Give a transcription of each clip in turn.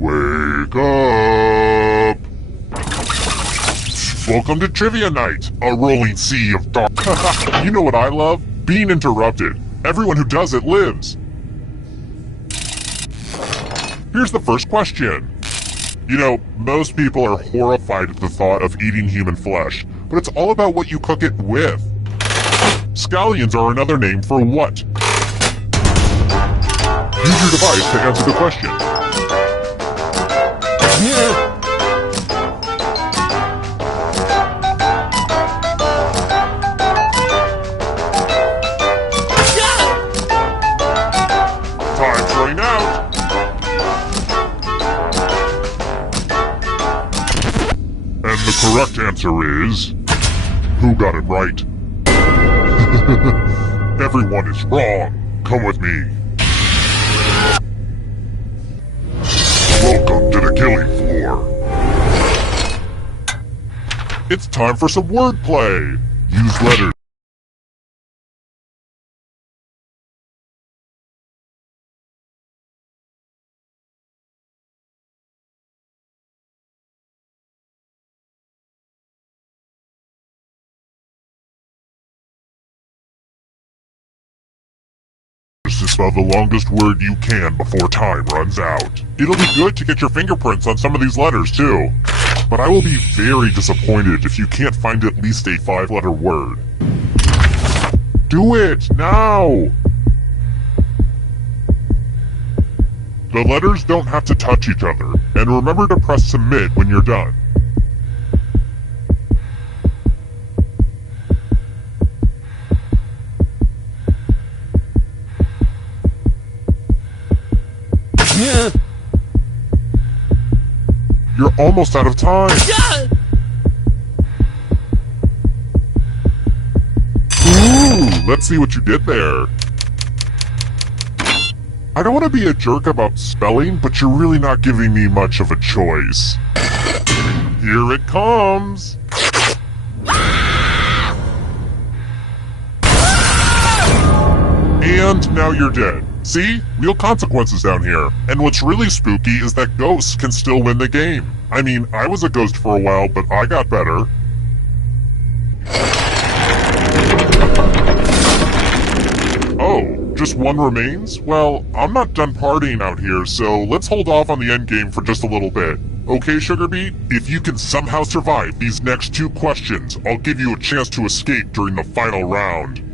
Wake up! Welcome to Trivia Night, a rolling sea of dark. You know what I love? Being interrupted. Everyone who does it lives. Here's the first question. You know, most people are horrified at the thought of eating human flesh, but it's all about what you cook it with. Scallions are another name for what? Use your device to answer the question. Time's running out. And the correct answer is... who got it right? Everyone is wrong. Come with me. Welcome to the killing floor. It's time for some wordplay. Use letters. To spell the longest word you can before time runs out. It'll be good to get your fingerprints on some of these letters too. But I will be very disappointed if you can't find at least a 5-letter word. Do it, now! The letters don't have to touch each other, and remember to press submit when you're done. You're almost out of time. Ooh, let's see what you did there. I don't want to be a jerk about spelling, but you're really not giving me much of a choice. Here it comes. And now you're dead. See? Real consequences down here. And what's really spooky is that ghosts can still win the game. I mean, I was a ghost for a while, but I got better. Oh, just one remains? Well, I'm not done partying out here, so let's hold off on the endgame for just a little bit. Okay, Sugarbeet? If you can somehow survive these next 2 questions, I'll give you a chance to escape during the final round.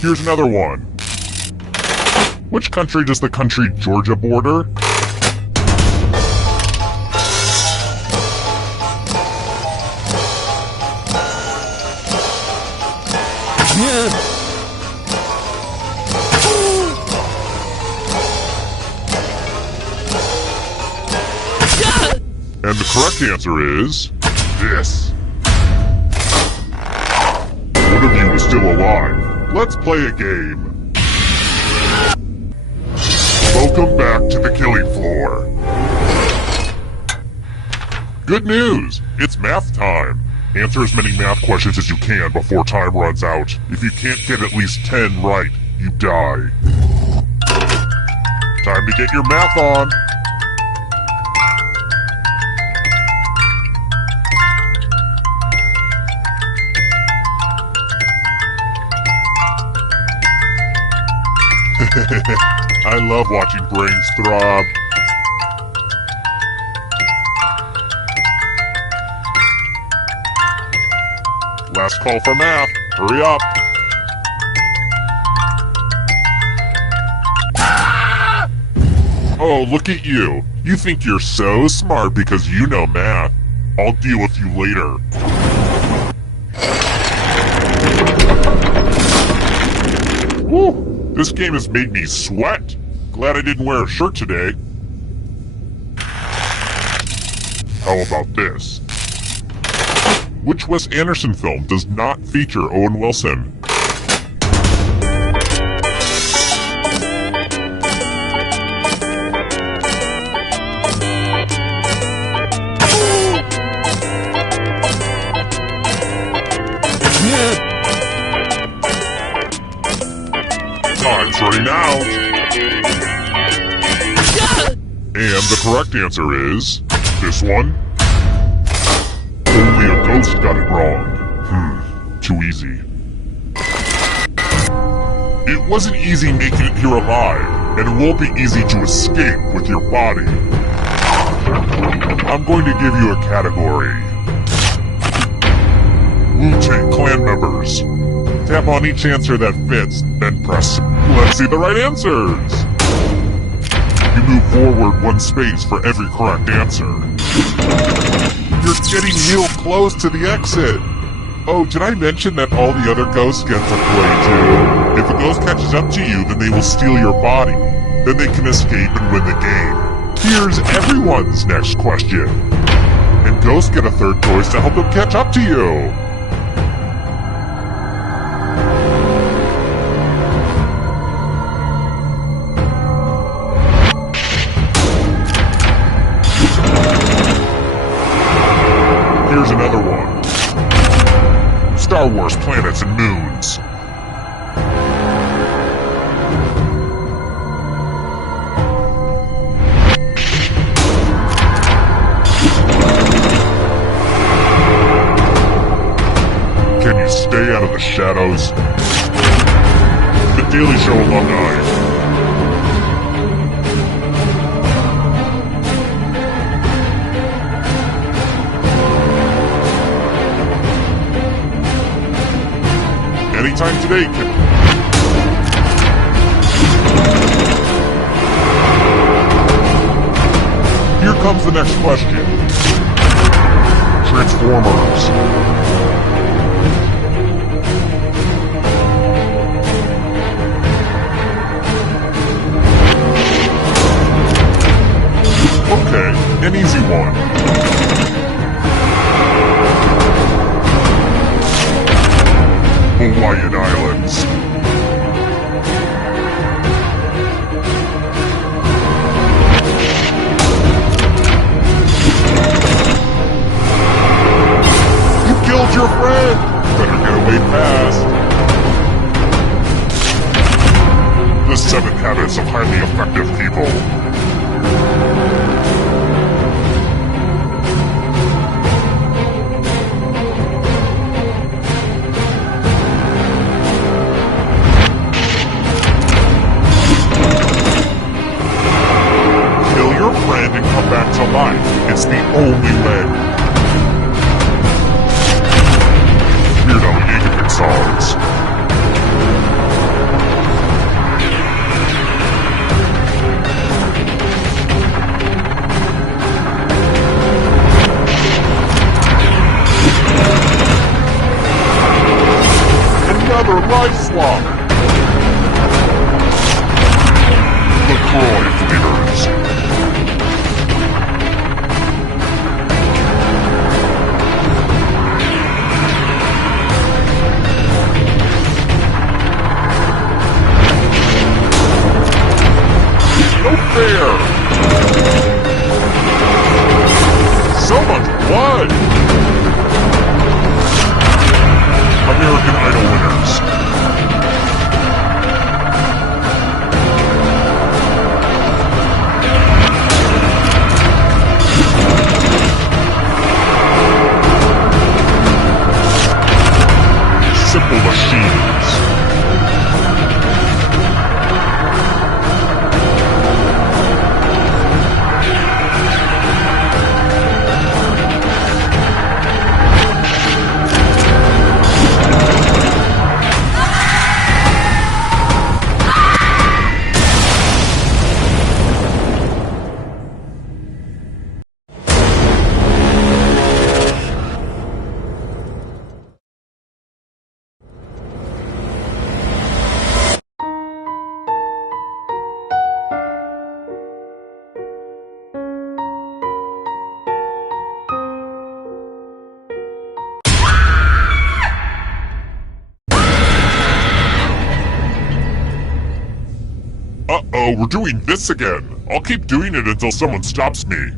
Here's another one. Which country does the country Georgia border? And the correct answer is... this. One of you is still alive. Let's play a game. Welcome back to the killing floor. Good news! It's math time. Answer as many math questions as you can before time runs out. If you can't get at least 10 right, you die. Time to get your math on. I love watching brains throb. Last call for math. Hurry up. Oh, look at you. You think you're so smart because you know math. I'll deal with you later. Woo! This game has made me sweat. Glad I didn't wear a shirt today. How about this? Which Wes Anderson film does not feature Owen Wilson? Time's running out. And the correct answer is... this one? Only a ghost got it wrong. Too easy. It wasn't easy making it here alive, and it won't be easy to escape with your body. I'm going to give you a category. Wu-Tang Clan members. Tap on each answer that fits, then press. Let's see the right answers. You move forward one space for every correct answer. You're getting real close to the exit. Oh, did I mention that all the other ghosts get to play too? If a ghost catches up to you, then they will steal your body. Then they can escape and win the game. Here's everyone's next question. And ghosts get a third choice to help them catch up to you. Here's another one. Star Wars planets and moons. Can you stay out of the shadows? The Daily Show alumni. Anytime today, kid. Here comes the next question. Transformers. Okay, an easy one. Hawaiian Islands. You killed your friend! Better get away fast. The 7 Habits of Highly Effective People. And come back to life. It's the only way. Weird Al Yankovic songs. Another life swap. LaCroix flavors. Fair. So much blood! American Idol winners. Simple machines. Uh-oh, we're doing this again. I'll keep doing it until someone stops me.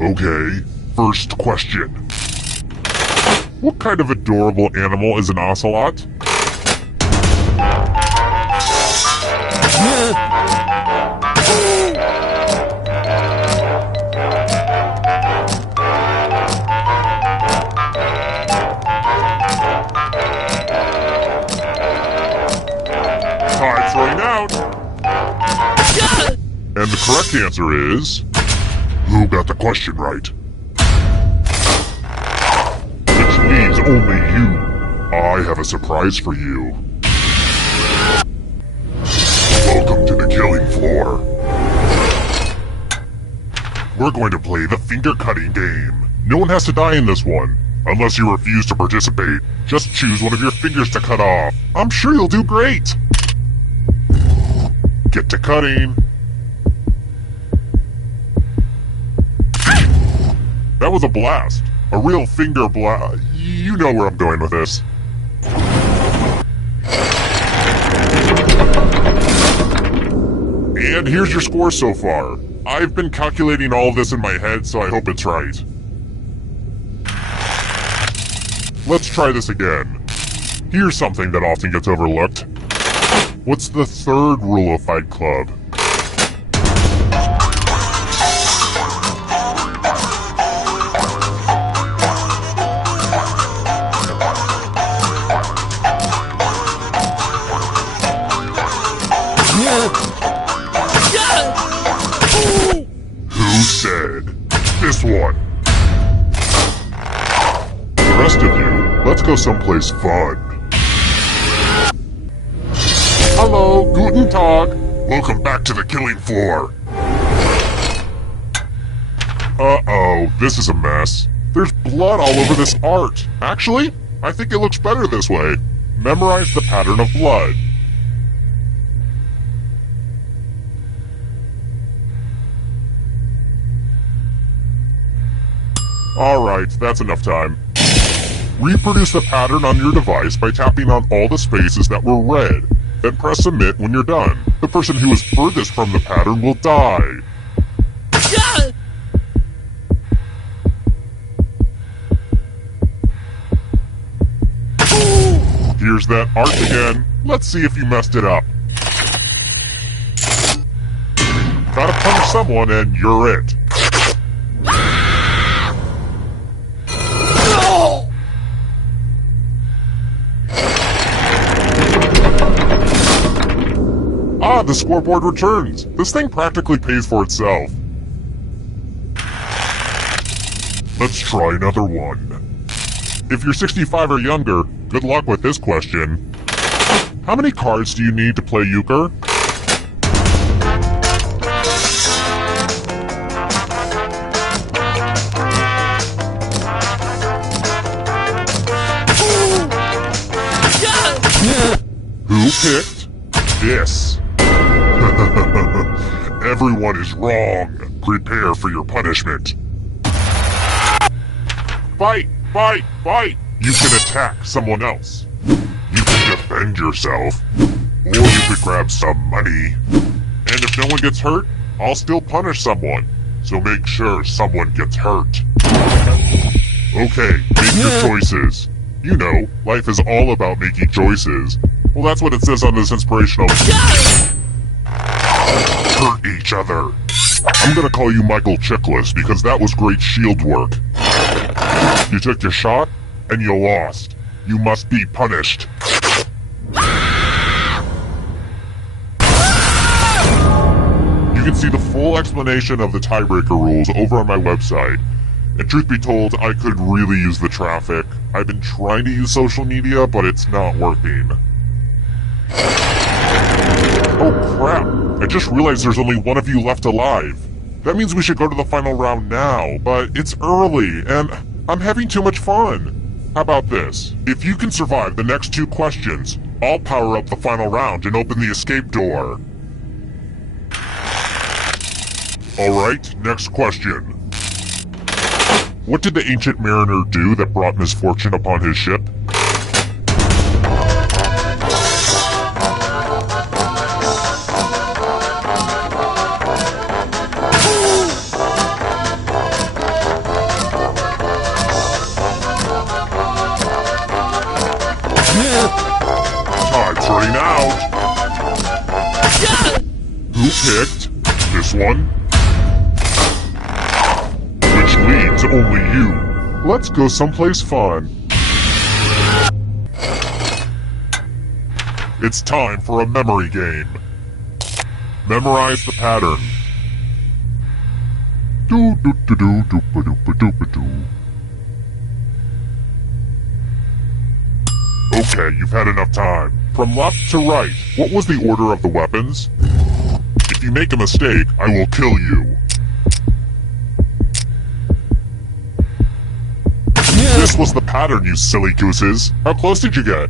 Okay, first question. What kind of adorable animal is an ocelot? Time's running out. And the correct answer is... Who got the question right? Which means only you. I have a surprise for you. Welcome to the killing floor. We're going to play the finger-cutting game. No one has to die in this one. Unless you refuse to participate, just choose one of your fingers to cut off. I'm sure you'll do great. Get to cutting. That was a blast. A real finger blast. You know where I'm going with this. And here's your score so far. I've been calculating all of this in my head, so I hope it's right. Let's try this again. Here's something that often gets overlooked. What's the third rule of Fight Club? Who said this one? The rest of you, let's go someplace fun. Hello, guten Tag. Welcome back to the killing floor. Uh-oh, this is a mess. There's blood all over this art. Actually, I think it looks better this way. Memorize the pattern of blood. Alright, that's enough time. Reproduce the pattern on your device by tapping on all the spaces that were red. Then press submit when you're done. The person who is furthest from the pattern will die. Here's that art again. Let's see if you messed it up. Gotta punish someone and you're it. Ah, the scoreboard returns. This thing practically pays for itself. Let's try another one. If you're 65 or younger, good luck with this question. How many cards do you need to play euchre? Who picked this? Everyone is wrong. Prepare for your punishment. Fight! Fight! Fight! You can attack someone else. You can defend yourself. Or you could grab some money. And if no one gets hurt, I'll still punish someone. So make sure someone gets hurt. Okay, make your choices. You know, life is all about making choices. Well, that's what it says on this inspirational... Hurt each other. I'm gonna call you Michael Chiklis because that was great shield work. You took your shot, and you lost. You must be punished. You can see the full explanation of the tiebreaker rules over on my website. And truth be told, I could really use the traffic. I've been trying to use social media, but it's not working. Oh crap, I just realized there's only one of you left alive. That means we should go to the final round now, but it's early, and I'm having too much fun. How about this? If you can survive the next 2 questions, I'll power up the final round and open the escape door. Alright, next question. What did the ancient mariner do that brought misfortune upon his ship? Time's running out. Who picked this one? Which leads only you. Let's go someplace fun. It's time for a memory game. Memorize the pattern. Okay, you've had enough time. From left to right, what was the order of the weapons? If you make a mistake, I will kill you. This was the pattern, you silly gooses. How close did you get?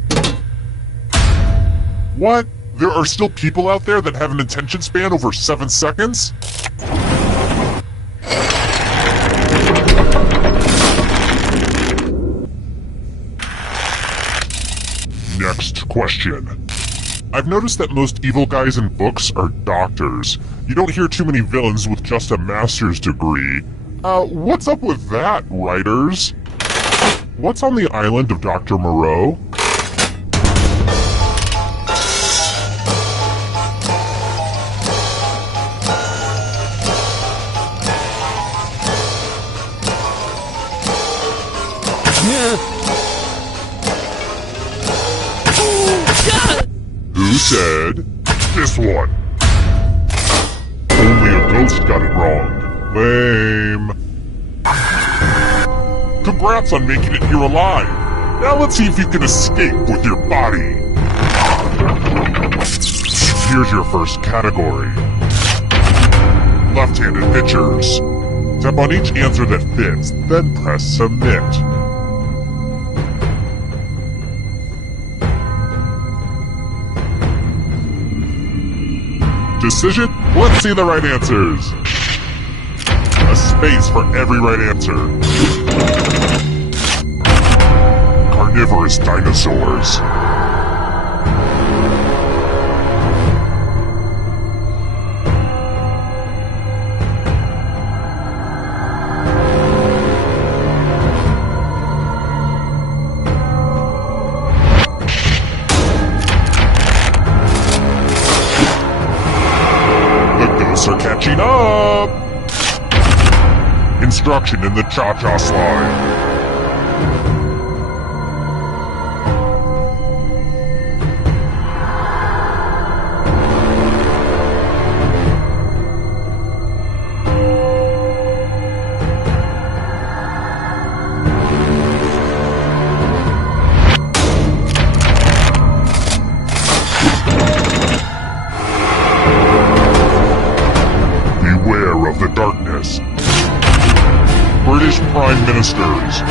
What? There are still people out there that have an attention span over 7 seconds? Next question. I've noticed that most evil guys in books are doctors. You don't hear too many villains with just a master's degree. What's up with that, writers? What's on the island of Dr. Moreau? Who said this one? Only a ghost got it wrong. Lame. Congrats on making it here alive. Now let's see if you can escape with your body. Here's your first category. Left-handed pitchers. Tap on each answer that fits, then press submit. Decision? Let's see the right answers. A space for every right answer. Carnivorous dinosaurs. Are catching up! Instruction in the cha-cha slide. Beware of the darkness. British Prime Ministers.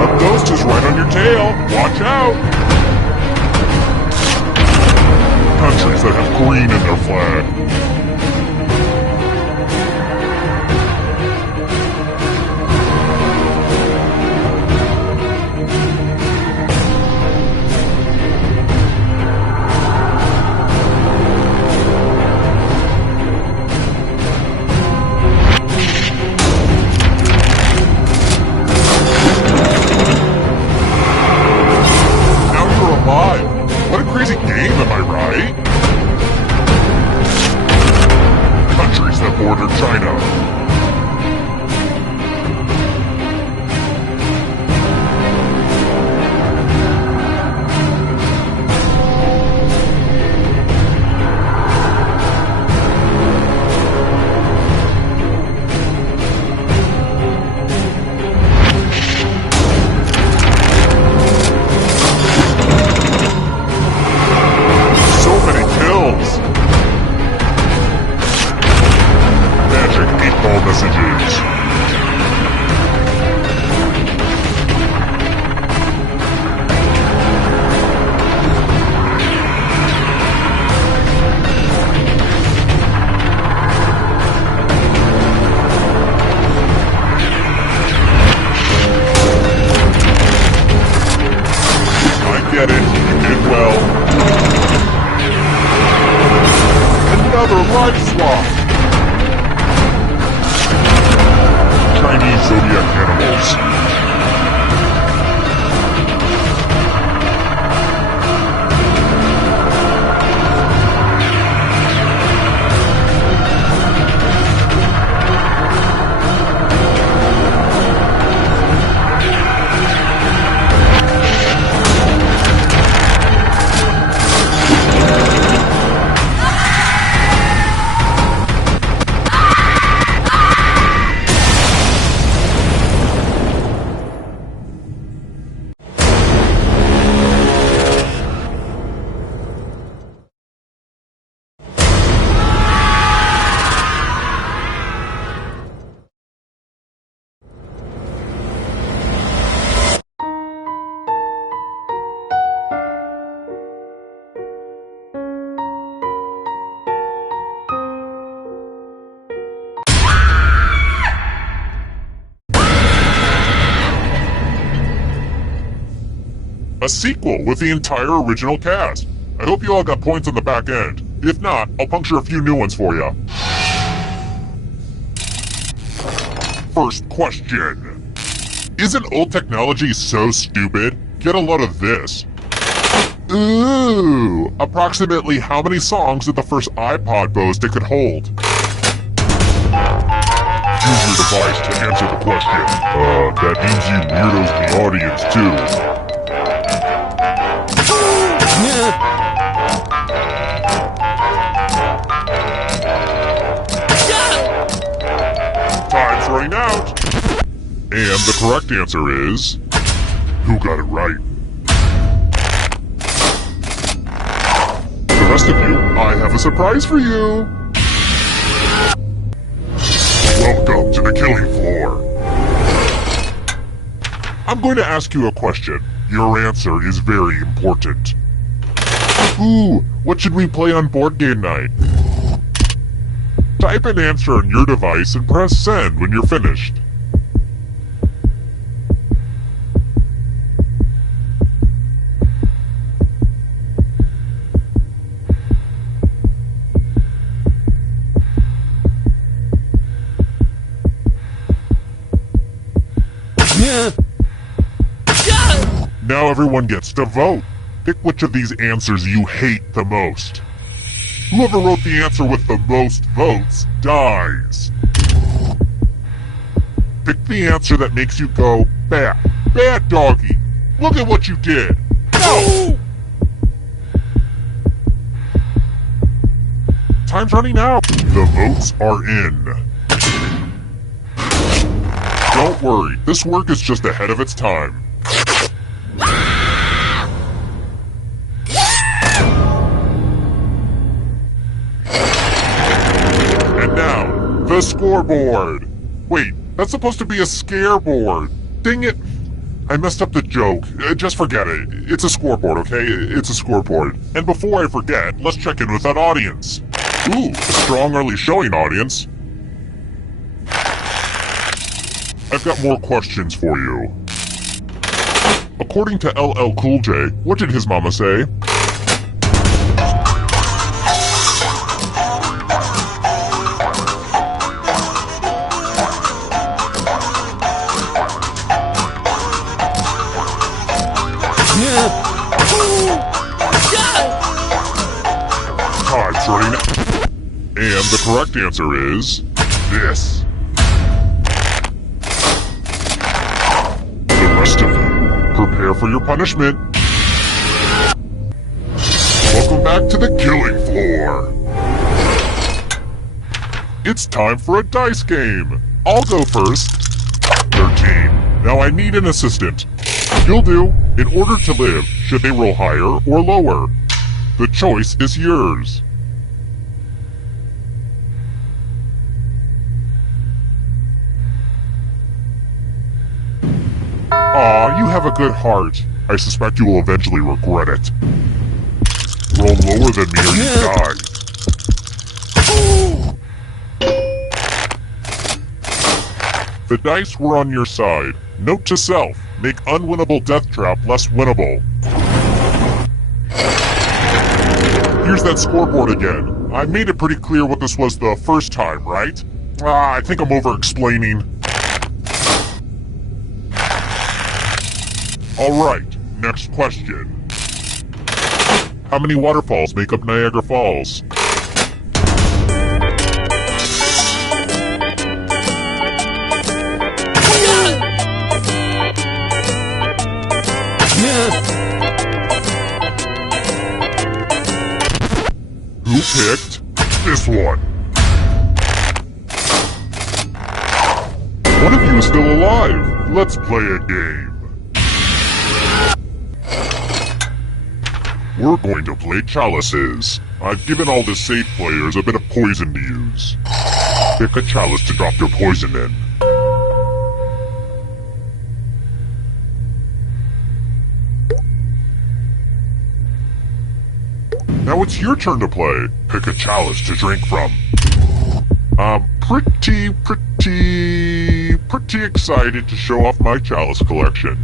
A ghost is right on your tail. Watch out! Countries that have green in their flag. Now you're alive. What a crazy game, am I right? Countries that border China. So many kills! Magic 8-ball messages. I get it, you did well. Another life swap! Chinese zodiac animals. A sequel with the entire original cast. I hope you all got points on the back end. If not, I'll puncture a few new ones for you. First question. Isn't old technology so stupid? Get a load of this. Ooh! Approximately how many songs did the first iPod boast it could hold? Use your device to answer the question. That means you weirdos in the audience too. Time's running out! And the correct answer is... Who got it right? The rest of you, I have a surprise for you! Welcome to the killing floor. I'm going to ask you a question. Your answer is very important. Ooh, what should we play on board game night? Type an answer on your device and press send when you're finished. Now everyone gets to vote. Pick which of these answers you hate the most. Whoever wrote the answer with the most votes dies. Pick the answer that makes you go, bad, bad doggy. Look at what you did. No! Time's running out. The votes are in. Don't worry, this work is just ahead of its time. And now, the scoreboard. Wait, that's supposed to be a scareboard. Dang it. I messed up the joke. Just forget it. It's a scoreboard, okay? It's a scoreboard. And before I forget, let's check in with that audience. Ooh, a strong early showing audience. I've got more questions for you. According to LL Cool J, what did his mama say? Time's running out. And the correct answer is... this. The rest of you, prepare for your punishment. Welcome back to the killing floor. It's time for a dice game. I'll go first. 13. Now I need an assistant. You'll do. In order to live, should they roll higher or lower? The choice is yours. Aw, you have a good heart. I suspect you will eventually regret it. Roll lower than me or you die. The dice were on your side. Note to self, make unwinnable death trap less winnable. Here's that scoreboard again. I made it pretty clear what this was the first time, right? I think I'm over-explaining. Alright, next question. How many waterfalls make up Niagara Falls? Who picked this one? One of you is still alive. Let's play a game. We're going to play chalices. I've given all the safe players a bit of poison to use. Pick a chalice to drop your poison in. Now it's your turn to play. Pick a chalice to drink from. I'm pretty excited to show off my chalice collection.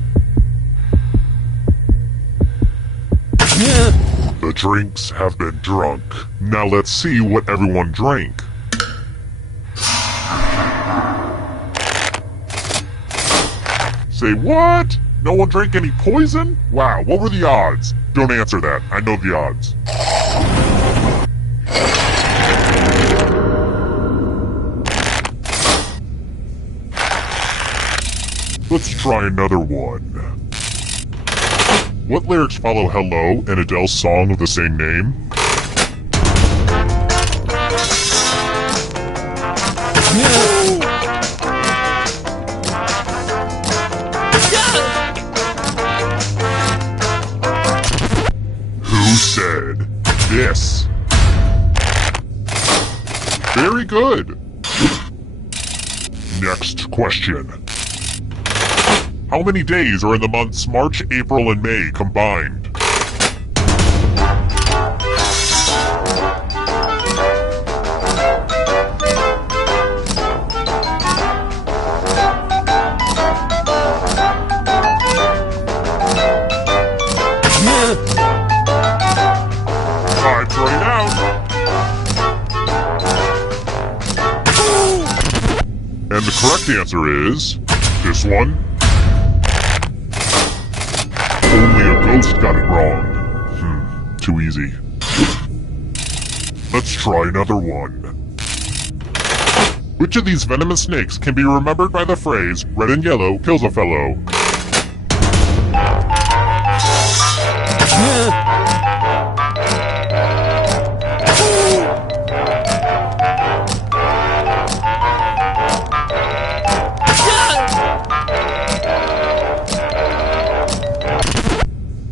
drinks have been drunk. Now let's see what everyone drank. Say what? No one drank any poison? Wow, what were the odds? Don't answer that. I know the odds. Let's try another one. What lyrics follow Hello and Adele's song of the same name? Who said this? Very good. Next question. How many days are in the months March, April, and May combined? Time's running out. And the correct answer is this one. Only a ghost got it wrong. Too easy. Let's try another one. Which of these venomous snakes can be remembered by the phrase, red and yellow kills a fellow?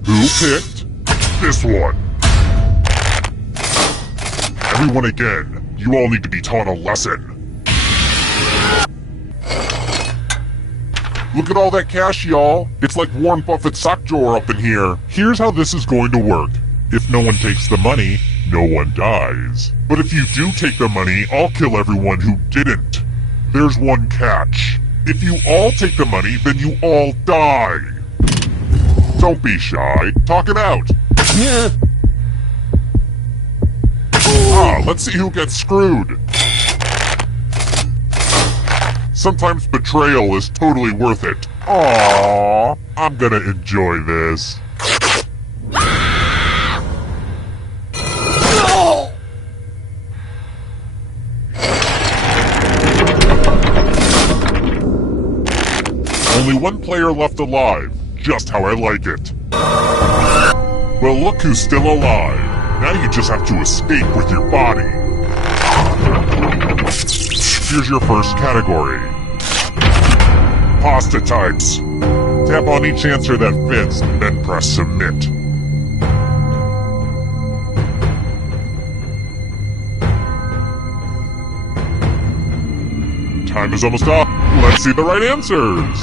Who picked this one? Everyone again, you all need to be taught a lesson. Look at all that cash, y'all. It's like Warren Buffett's sock drawer up in here. Here's how this is going to work. If no one takes the money, no one dies. But if you do take the money, I'll kill everyone who didn't. There's one catch. If you all take the money, then you all die. Don't be shy. Talk it out. Let's see who gets screwed. Sometimes betrayal is totally worth it. Aww, I'm gonna enjoy this. Only one player left alive. Just how I like it. Well, look who's still alive. Now you just have to escape with your body. Here's your first category. Pasta types. Tap on each answer that fits, then press submit. Time is almost up. Let's see the right answers.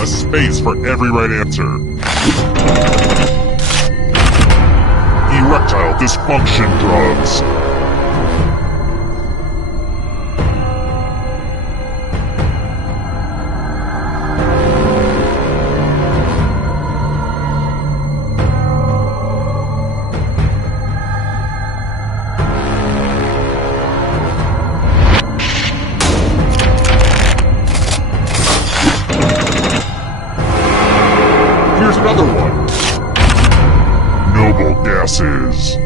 A space for every right answer. Erectile dysfunction drugs. Here's another one. Noble gases.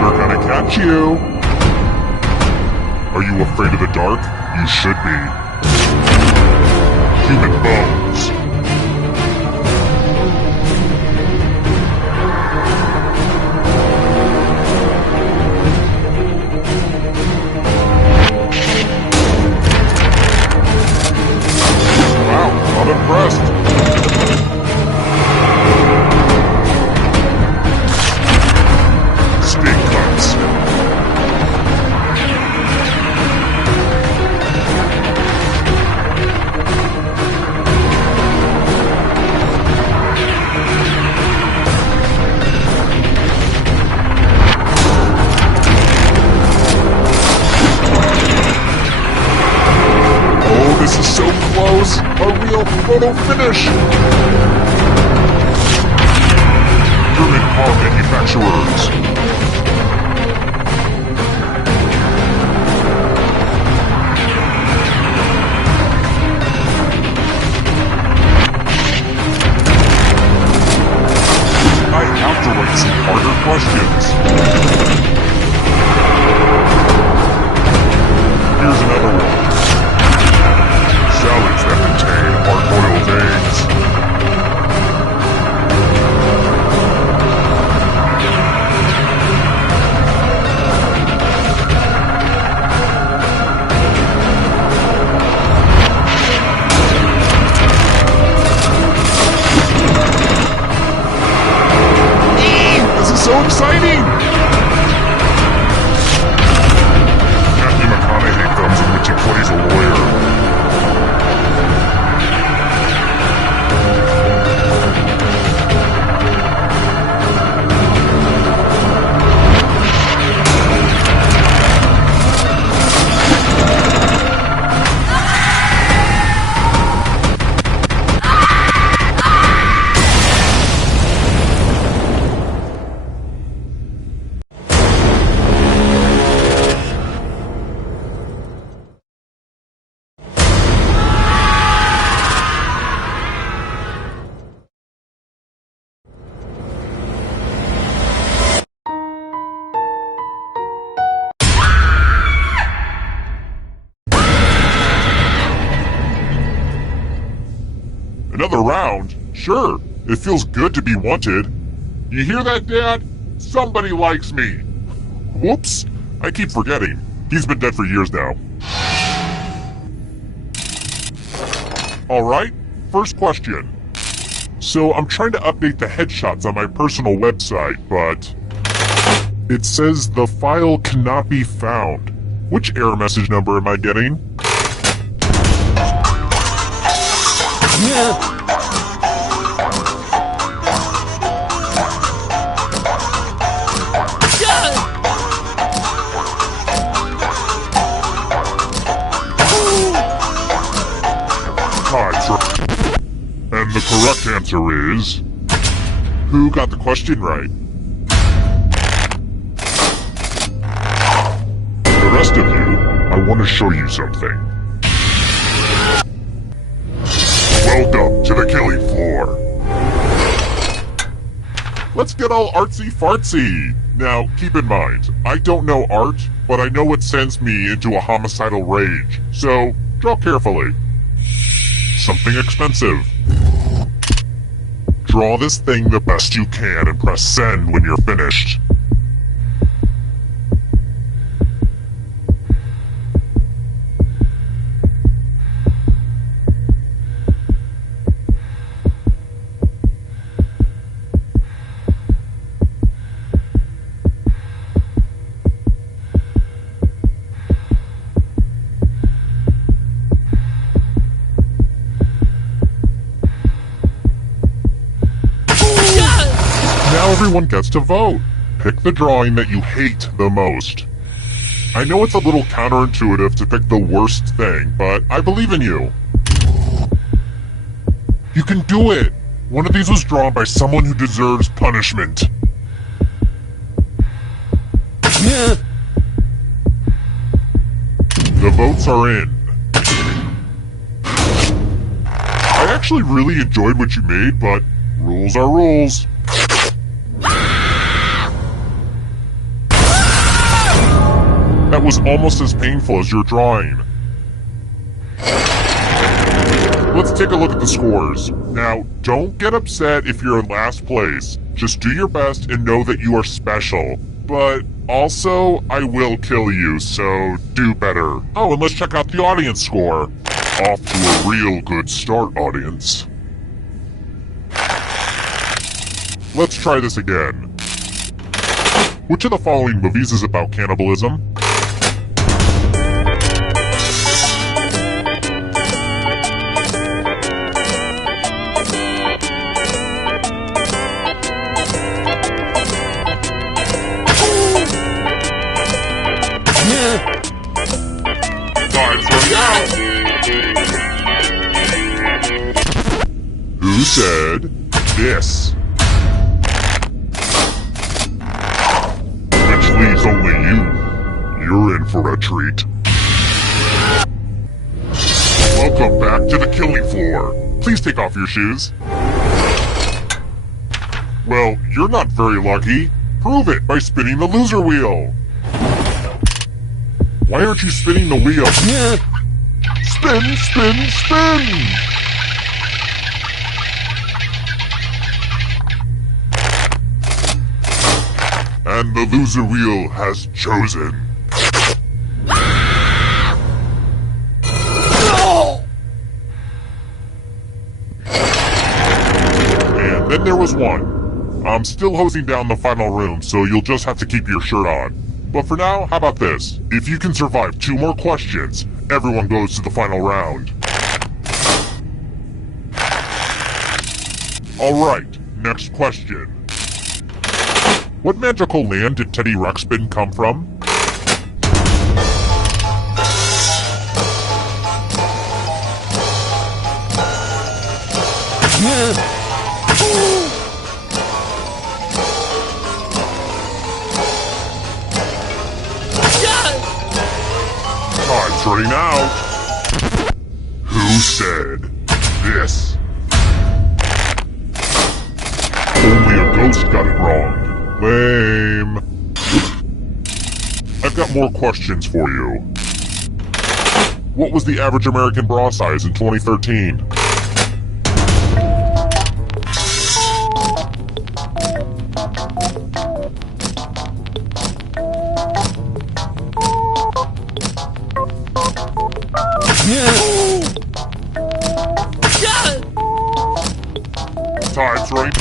They're gonna catch you. Are you afraid of the dark? You should be. Human bones. Wow, I'm impressed. Steak cuts. This is so close! A real photo finish! German car manufacturers. I have to write some harder questions. Here's another one. Salads that contain hard-boiled eggs. This is so exciting! Matthew McConaughey comes in which he plays a lawyer. Another round? Sure, it feels good to be wanted. You hear that, Dad? Somebody likes me. Whoops, I keep forgetting. He's been dead for years now. Alright, first question. So I'm trying to update the headshots on my personal website, but it says the file cannot be found. Which error message number am I getting? Yeah. And the correct answer is... Who got the question right? The rest of you, I want to show you something. Welcome to the killing floor. Let's get all artsy-fartsy. Now, keep in mind, I don't know art, but I know it sends me into a homicidal rage. So, draw carefully. Something expensive. Draw this thing the best you can and press send when you're finished. Now everyone gets to vote. Pick the drawing that you hate the most. I know it's a little counterintuitive to pick the worst thing, but I believe in you. You can do it! One of these was drawn by someone who deserves punishment. Yeah. The votes are in. I actually really enjoyed what you made, but rules are rules. That was almost as painful as your drawing. Let's take a look at the scores. Now, don't get upset if you're in last place. Just do your best and know that you are special. But also, I will kill you, so do better. Oh, and let's check out the audience score. Off to a real good start, audience. Let's try this again. Which of the following movies is about cannibalism? Time's running out! Who said this? Which leaves only you. You're in for a treat. Welcome back to the killing floor. Please take off your shoes. Well, you're not very lucky. Prove it by spinning the loser wheel. Why aren't you spinning the wheel? Spin, spin, spin! And the loser wheel has chosen. And then there was one. I'm still hosing down the final room, so you'll just have to keep your shirt on. But for now, how about this? If you can survive 2 more questions, everyone goes to the final round. Alright, next question. What magical land did Teddy Ruxpin come from? Time's running out. Who said this? Only a ghost got it wrong. Lame. I've got more questions for you. What was the average American bra size in 2013? Time's running.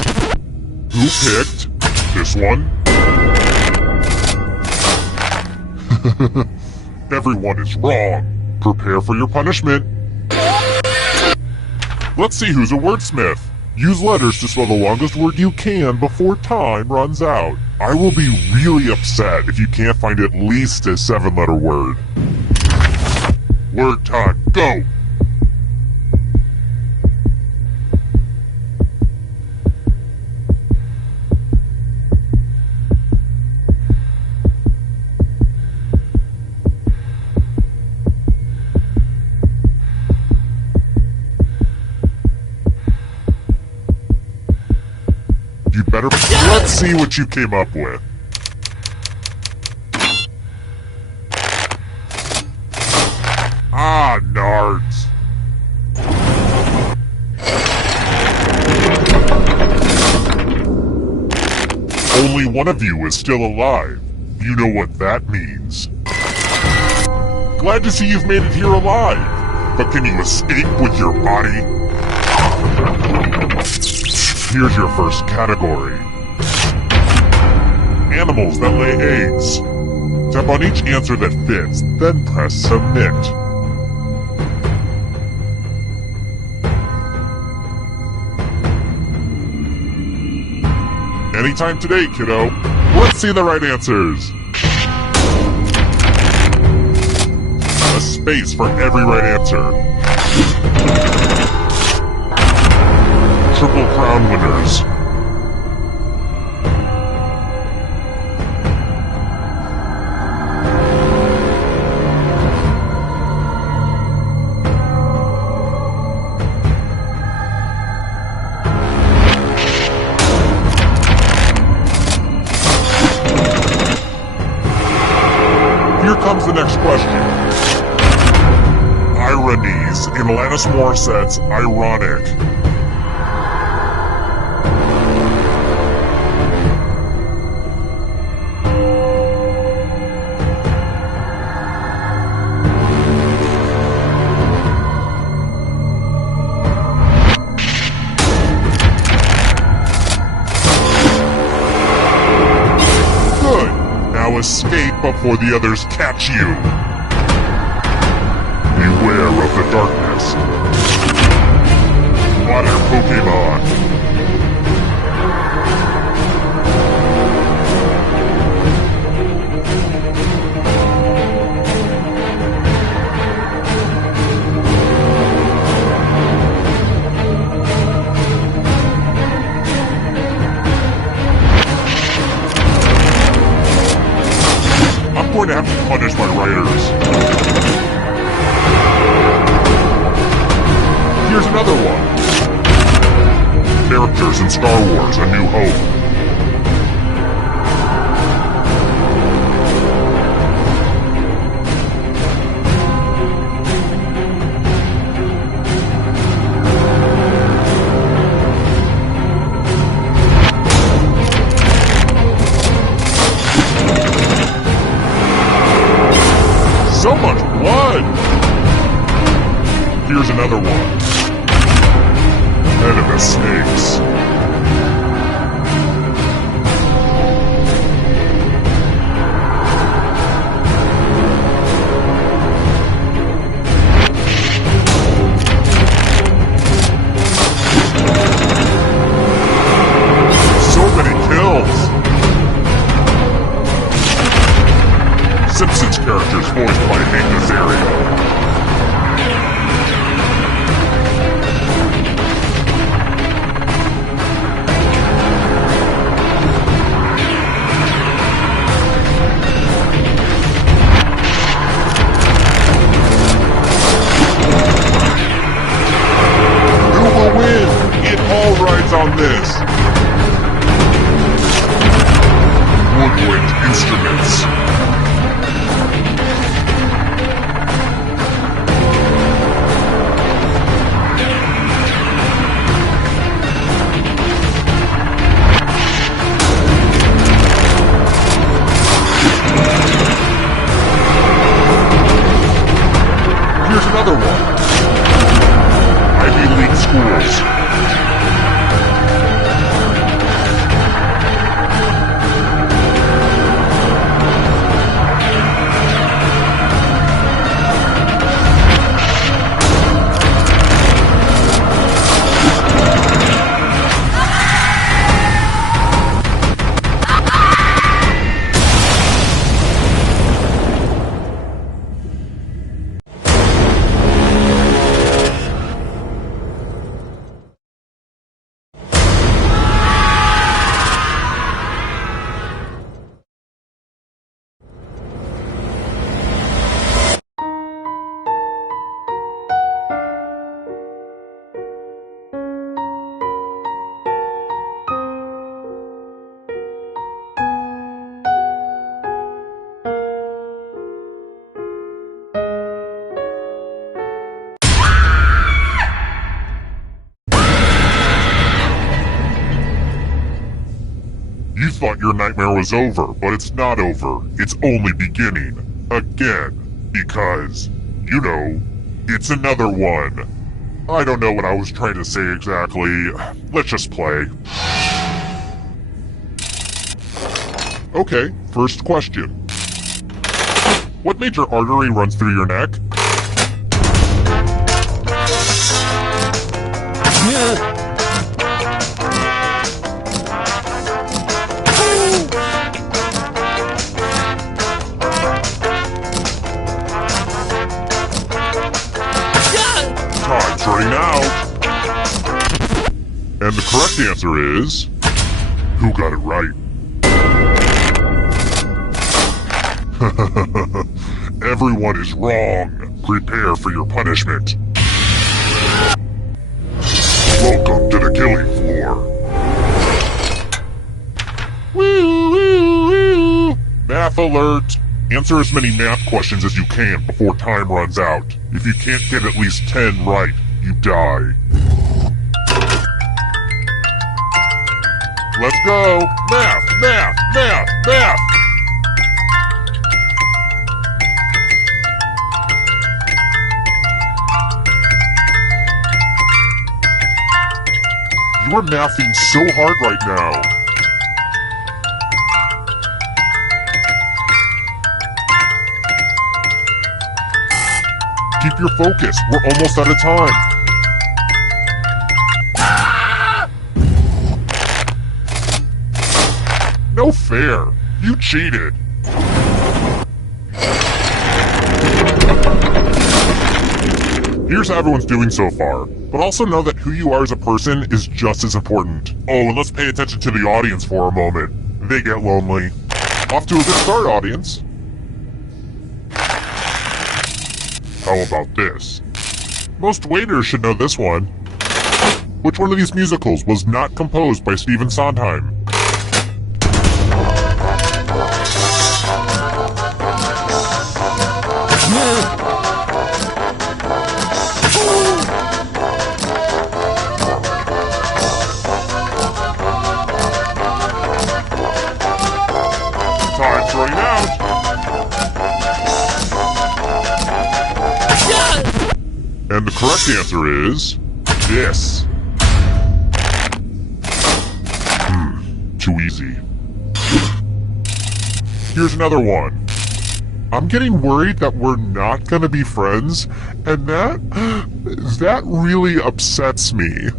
Who picked this one? Everyone is wrong. Prepare for your punishment. Let's see who's a wordsmith. Use letters to spell the longest word you can before time runs out. I will be really upset if you can't find at least a 7-letter word. Word time, go! You better... Let's see what you came up with. Ah, nards. Only one of you is still alive. You know what that means. Glad to see you've made it here alive. But can you escape with your body? Here's your first category. Animals that lay eggs. Tap on each answer that fits, then press submit. Anytime today, kiddo. Let's see the right answers. A space for every right answer. Triple Crown winners. Here comes the next question. Ironies in Alanis Morissette's Ironic. Escape before the others catch you. Beware of the darkness. Water Pokemon. punished by writers. Here's another one. Characters in Star Wars: A New Hope. So much blood! Here's another one. Venomous snakes. So many kills! Simpsons characters voiced by Hank Azaria. Who will win? It all rides on this. Woodwind Instruments. Here's another one. Ivy League schools. You thought your nightmare was over, but it's not over. It's only beginning. Again. Because, you know, it's another one. I don't know what I was trying to say exactly. Let's just play. Okay, first question. What major artery runs through your neck? Time's running out. And the correct answer is... who got it right? Everyone is wrong. Prepare for your punishment. Welcome to the killing floor. Woo, woo, woo. Math alert. Answer as many math questions as you can before time runs out. If you can't get at least 10 right, you die. Let's go! Math! Math! Math! Math! You are mathing so hard right now. Keep your focus. We're almost out of time. No fair. You cheated. Here's how everyone's doing so far. But also know that who you are as a person is just as important. Oh, and let's pay attention to the audience for a moment. They get lonely. Off to a good start, audience. How about this? Most waiters should know this one. Which one of these musicals was not composed by Stephen Sondheim? Time's running out. And the correct answer is this. Too easy. Here's another one. I'm getting worried that we're not gonna be friends, and that really upsets me.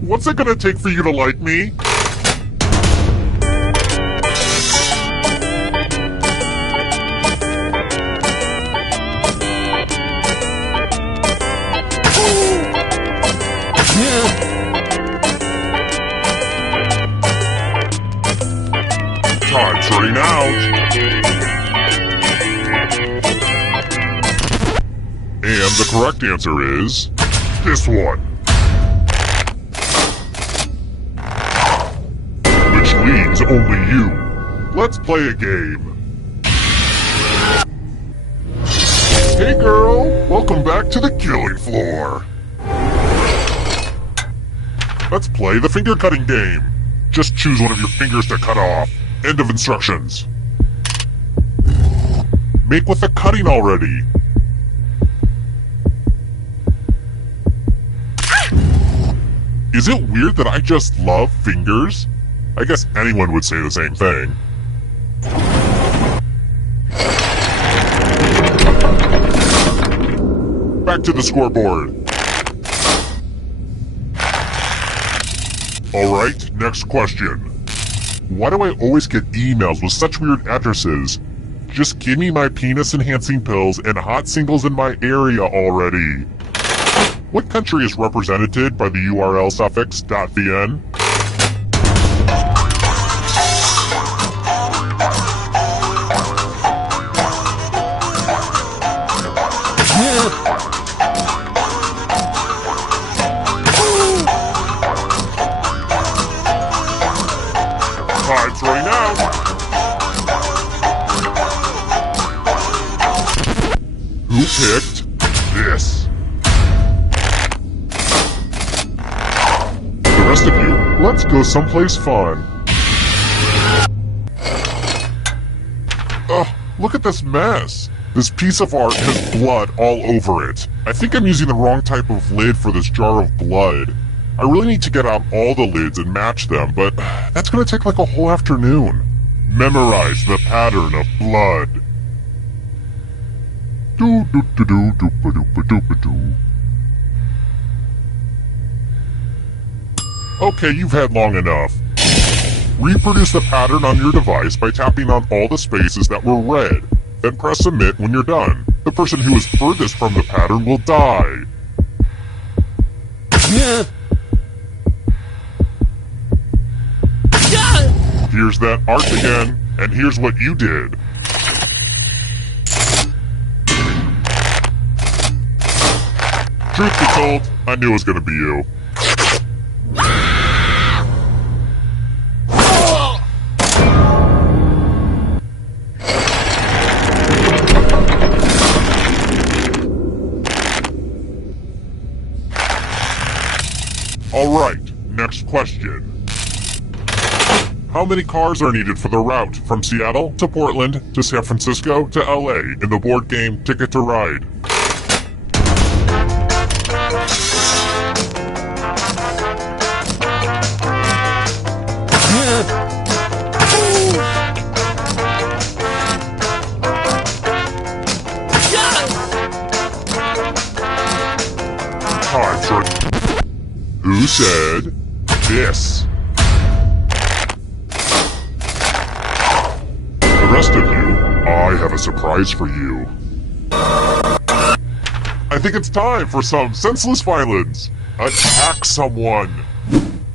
What's it gonna take for you to like me? Time's running out. And the correct answer is this one. Which leads only you. Let's play a game. Hey girl, welcome back to the killing floor. Let's play the finger cutting game. Just choose one of your fingers to cut off. End of instructions. Make with the cutting already. Is it weird that I just love fingers? I guess anyone would say the same thing. Back to the scoreboard. Alright, next question. Why do I always get emails with such weird addresses? Just give me my penis-enhancing pills and hot singles in my area already. What country is represented by the URL suffix .vn? Time's running out. Who picked this? The rest of you, let's go someplace fun. Ugh, look at this mess. This piece of art has blood all over it. I think I'm using the wrong type of lid for this jar of blood. I really need to get out all the lids and match them, but that's gonna take like a whole afternoon. Memorize the pattern of blood. Okay, you've had long enough. Reproduce the pattern on your device by tapping on all the spaces that were red. Then press submit when you're done. The person who is furthest from the pattern will die. Here's that art again, and here's what you did. Truth be told, I knew it was gonna be you. Alright, next question. How many cars are needed for the route from Seattle to Portland to San Francisco to LA in the board game Ticket to Ride? Time's running. Who said this? The rest of you, I have a surprise for you. I think it's time for some senseless violence. Attack someone.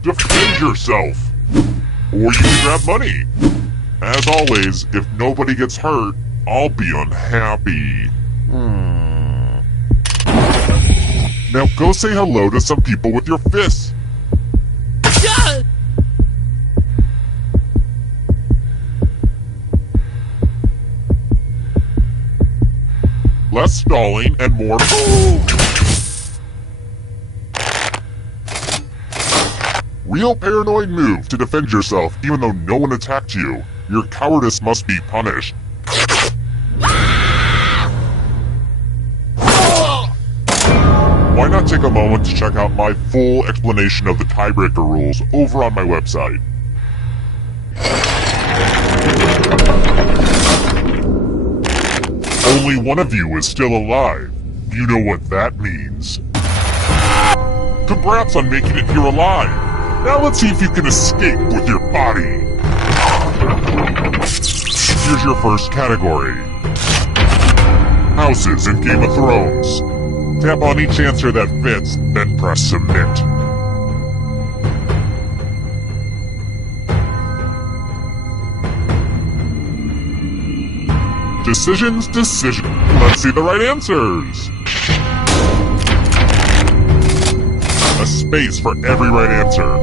Defend yourself. Or you can grab money. As always, if nobody gets hurt, I'll be unhappy. Now go say hello to some people with your fists. Less stalling and more boom! Real paranoid move to defend yourself even though no one attacked you. Your cowardice must be punished. Why not take a moment to check out my full explanation of the tiebreaker rules over on my website. Only one of you is still alive. You know what that means. Congrats on making it here alive. Now let's see if you can escape with your body. Here's your first category. Houses in Game of Thrones. Tap on each answer that fits, then press submit. Decisions. Let's see the right answers. A space for every right answer.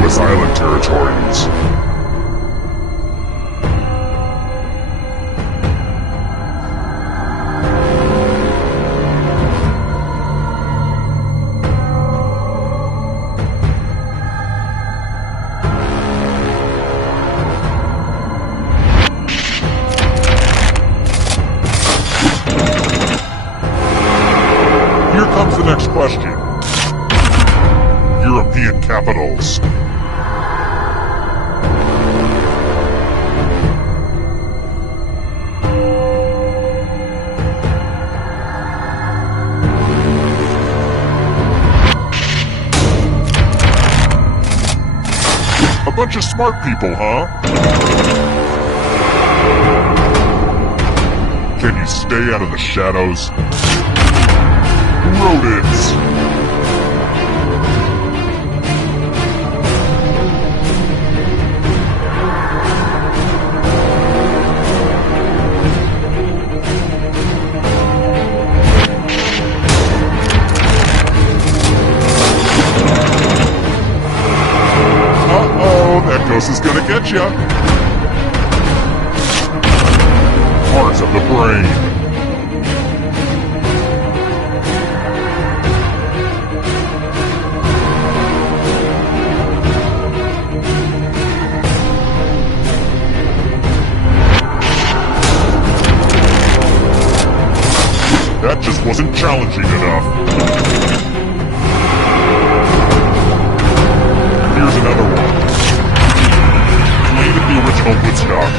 U.S. Island territories. Here comes the next question. European capitals. A bunch of smart people, huh? Can you stay out of the shadows? Rodents! Uh-oh, that ghost is gonna get ya! Parts of the brain. That just wasn't challenging enough. Here's another one. Played at the original Woodstock.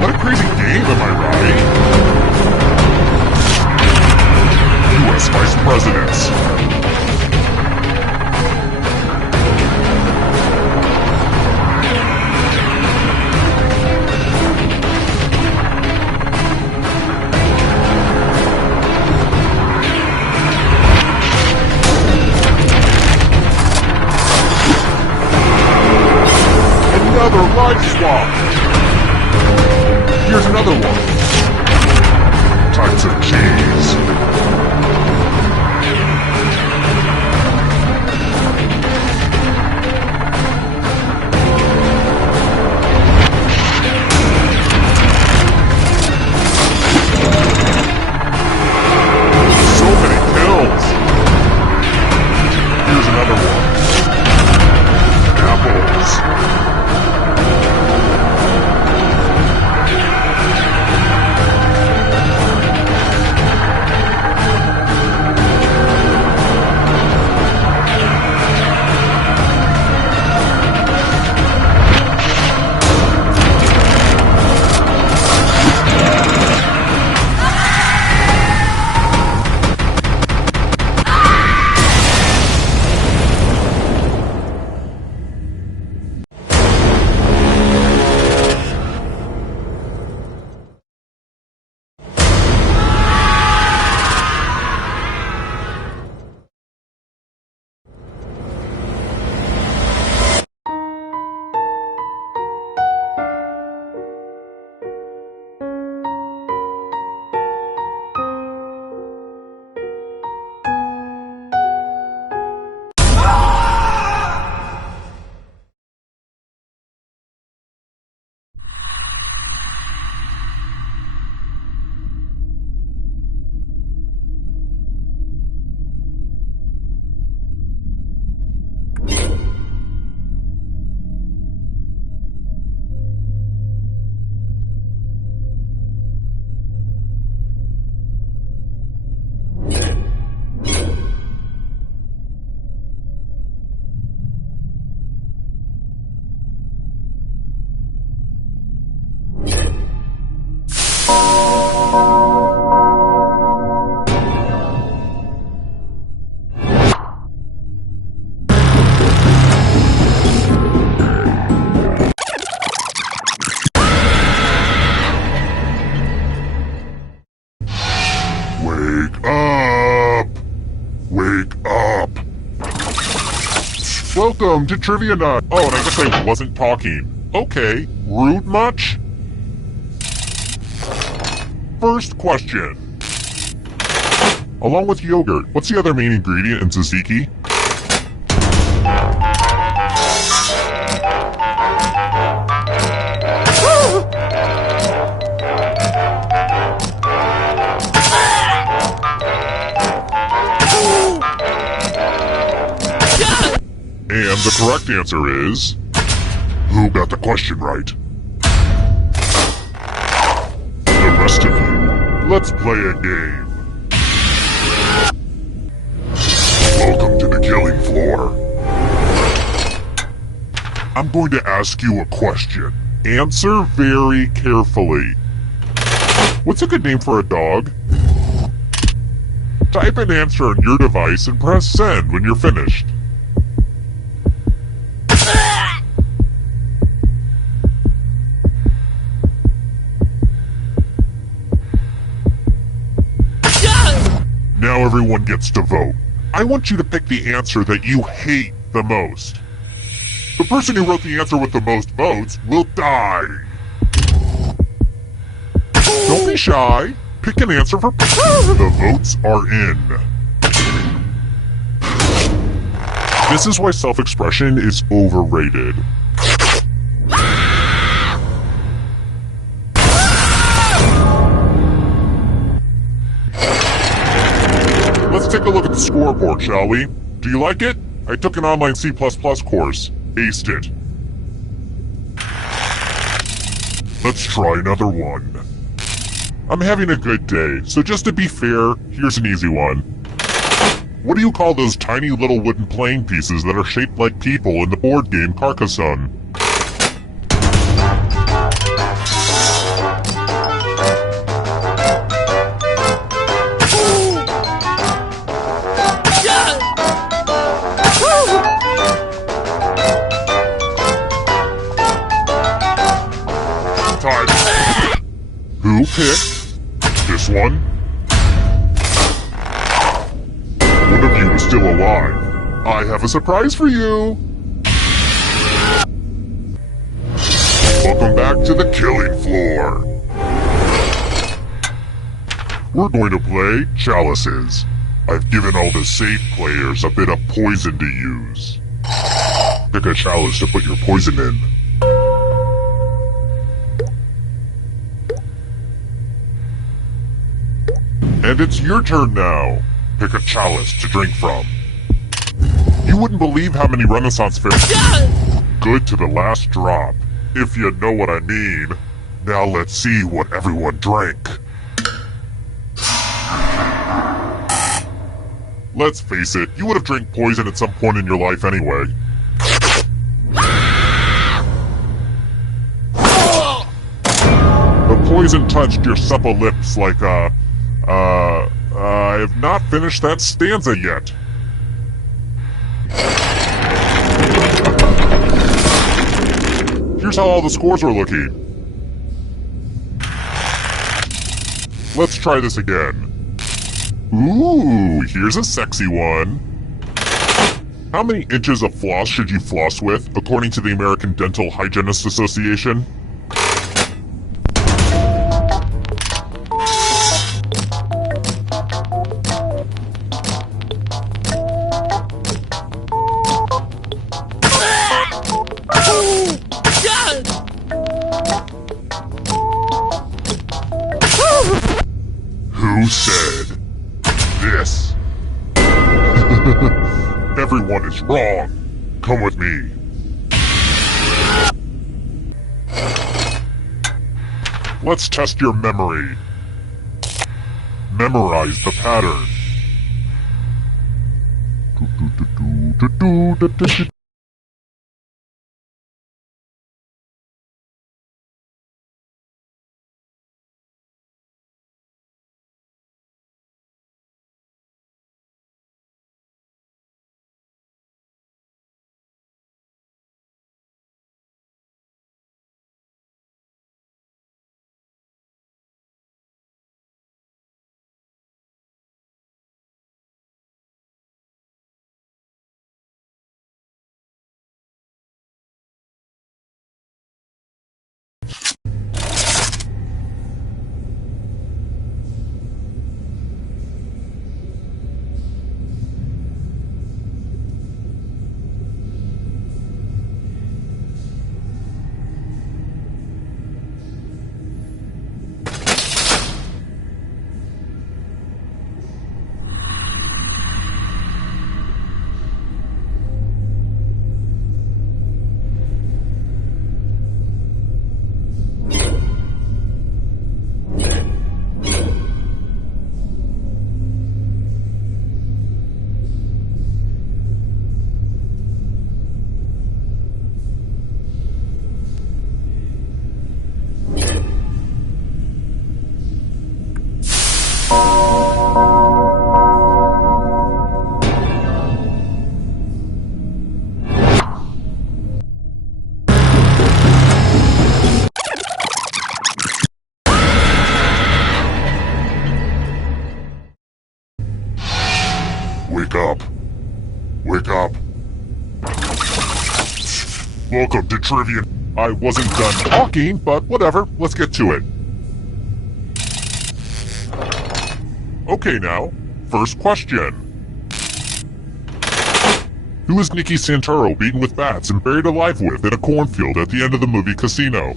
What a crazy game, am I right? Welcome to Trivia Night. Oh, and I guess I wasn't talking. Okay, rude much? First question. Along with yogurt, what's the other main ingredient in tzatziki? And the correct answer is... Who got the question right? The rest of you, let's play a game. Welcome to the killing floor. I'm going to ask you a question. Answer very carefully. What's a good name for a dog? Type an answer on your device and press send when you're finished. Now everyone gets to vote. I want you to pick the answer that you hate the most. The person who wrote the answer with the most votes will die. Don't be shy. Pick an answer for... The votes are in. This is why self-expression is overrated. Let's take a look at the scoreboard, shall we? Do you like it? I took an online C++ course. Aced it. Let's try another one. I'm having a good day, so just to be fair, here's an easy one. What do you call those tiny little wooden playing pieces that are shaped like people in the board game Carcassonne? Time. Who picked this one? One of you is still alive. I have a surprise for you. Welcome back to the killing floor. We're going to play chalices. I've given all the safe players a bit of poison to use. Pick a chalice to put your poison in. And it's your turn now. Pick a chalice to drink from. You wouldn't believe how many Renaissance fairs... Good to the last drop, if you know what I mean. Now let's see what everyone drank. Let's face it, you would have drank poison at some point in your life anyway. The poison touched your supple lips like I have not finished that stanza yet. Here's how all the scores are looking. Let's try this again. Ooh, here's a sexy one. How many inches of floss should you floss with, according to the American Dental Hygienists Association? Who said this? Everyone is wrong. Come with me. Let's test your memory. Memorize the pattern. Wake up. Welcome to Trivia. I wasn't done talking, but whatever. Let's get to it. Okay now, first question. Who is Nicky Santoro beaten with bats and buried alive with in a cornfield at the end of the movie Casino?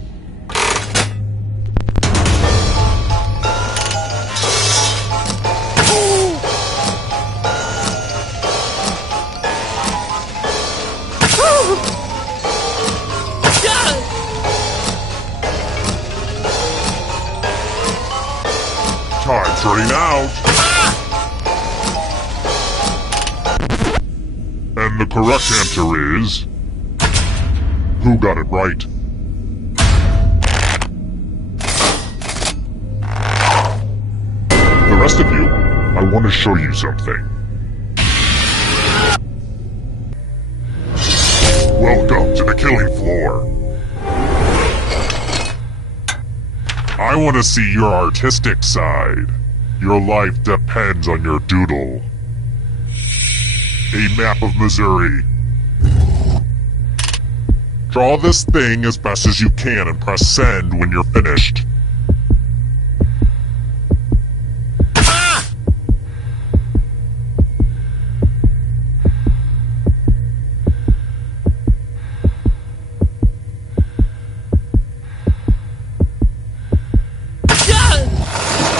Time's running out. And the correct answer is... Who got it right? The rest of you, I want to show you something. Welcome to the killing floor. I want to see your artistic side. Your life depends on your doodle. A map of Missouri. Draw this thing as best as you can and press send when you're finished.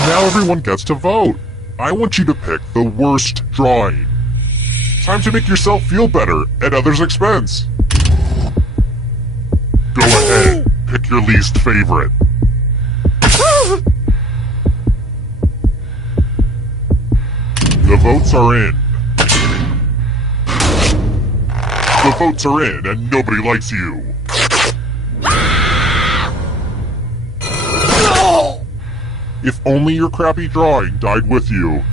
Now everyone gets to vote. I want you to pick the worst drawing. Time to make yourself feel better at others' expense. Go ahead, pick your least favorite. The votes are in. The votes are in and nobody likes you. If only your crappy drawing died with you.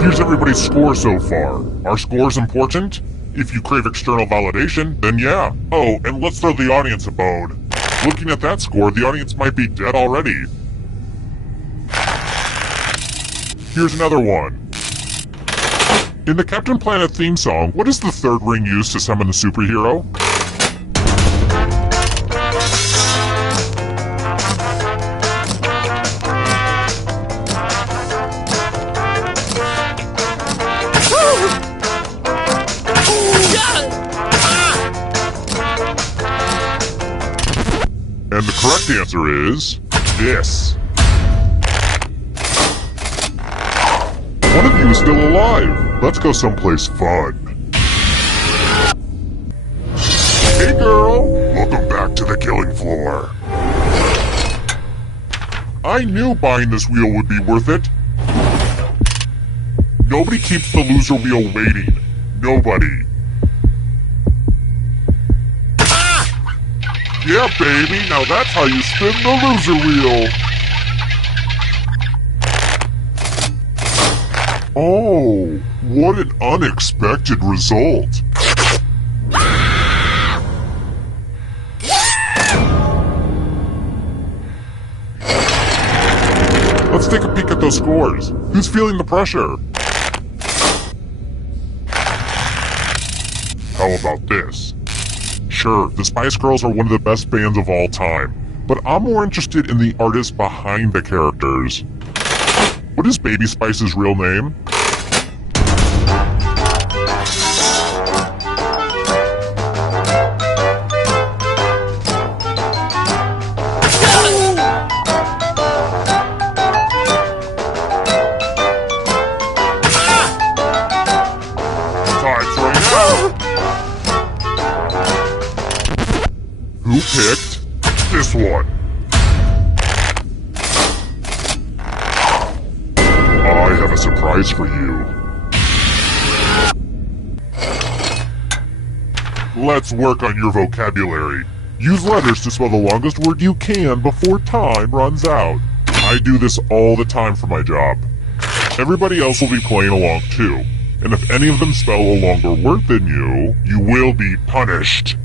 Here's everybody's score so far. Are scores important? If you crave external validation, then yeah. Oh, and let's throw the audience a bone. Looking at that score, the audience might be dead already. Here's another one. In the Captain Planet theme song, what is the third ring used to summon the superhero? And the correct answer is... this. One of you is still alive. Let's go someplace fun. Hey girl! Welcome back to the killing floor. I knew buying this wheel would be worth it. Nobody keeps the loser wheel waiting. Nobody. Yeah, baby, now that's how you spin the loser wheel. Oh, what an unexpected result. Let's take a peek at those scores. Who's feeling the pressure? How about this? Sure, the Spice Girls are one of the best bands of all time, but I'm more interested in the artists behind the characters. What is Baby Spice's real name? Time's running out! Who picked this one? I have a surprise for you. Let's work on your vocabulary. Use letters to spell the longest word you can before time runs out. I do this all the time for my job. Everybody else will be playing along too. And if any of them spell a longer word than you, you will be punished.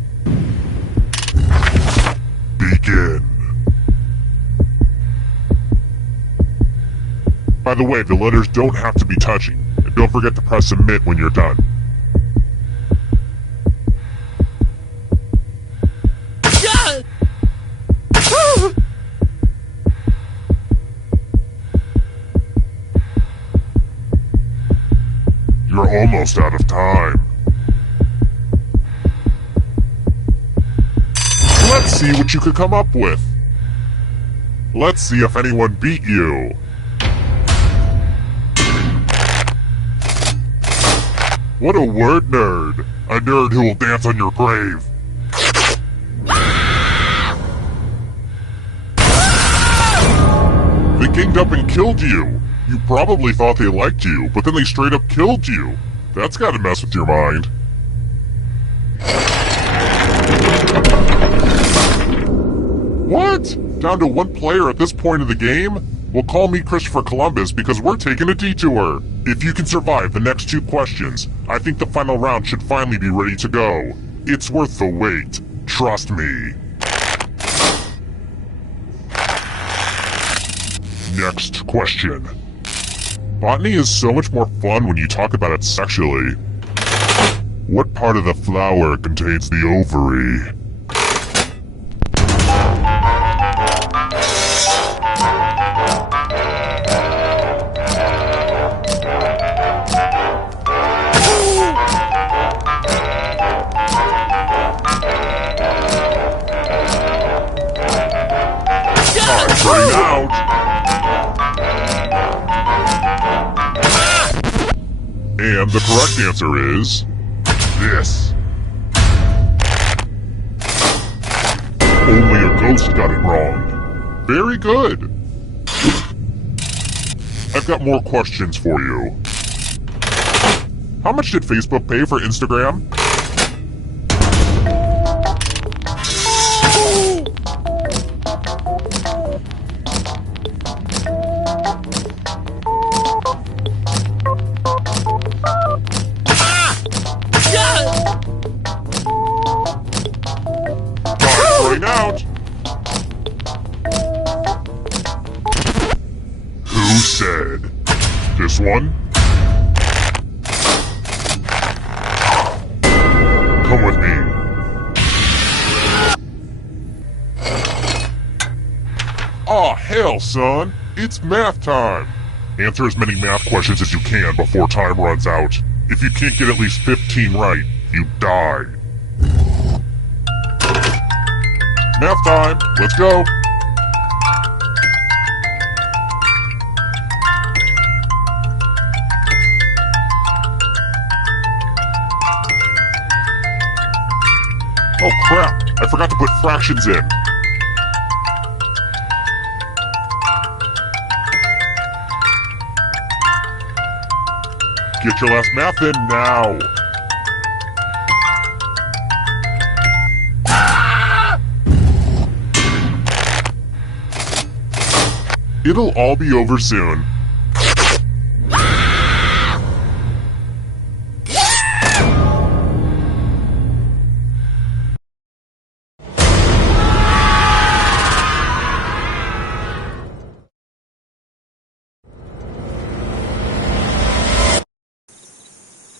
Begin. By the way, the letters don't have to be touching. It Don't forget to press submit when you're done. You're almost out of time. Let's see what you could come up with. Let's see if anyone beat you. What a word nerd. A nerd who will dance on your grave. They ganged up and killed you. You probably thought they liked you, but then they straight up killed you. That's gotta mess with your mind. What? Down to one player at this point of the game? Well, call me Christopher Columbus because we're taking a detour. If you can survive the next 2 questions, I think the final round should finally be ready to go. It's worth the wait. Trust me. Next question. Botany is so much more fun when you talk about it sexually. What part of the flower contains the ovary? Time's running out. And the correct answer is this. Only a ghost got it wrong. Very good. I've got more questions for you. How much did Facebook pay for Instagram? Out. Who said? This one? Come with me. Aw, hell, son. It's math time. Answer as many math questions as you can before time runs out. If you can't get at least 15 right, you die. Math time! Let's go! Oh crap! I forgot to put fractions in. Get your last math in now! It'll all be over soon.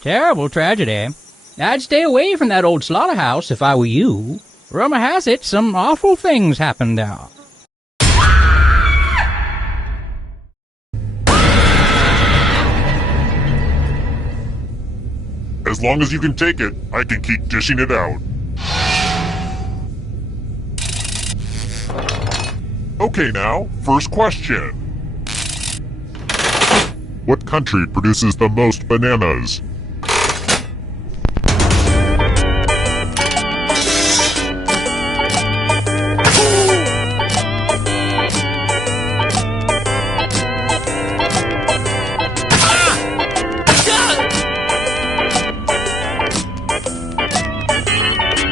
Terrible tragedy. I'd stay away from that old slaughterhouse if I were you. Rumor has it some awful things happened there. As long as you can take it, I can keep dishing it out. Okay now, first question. What country produces the most bananas?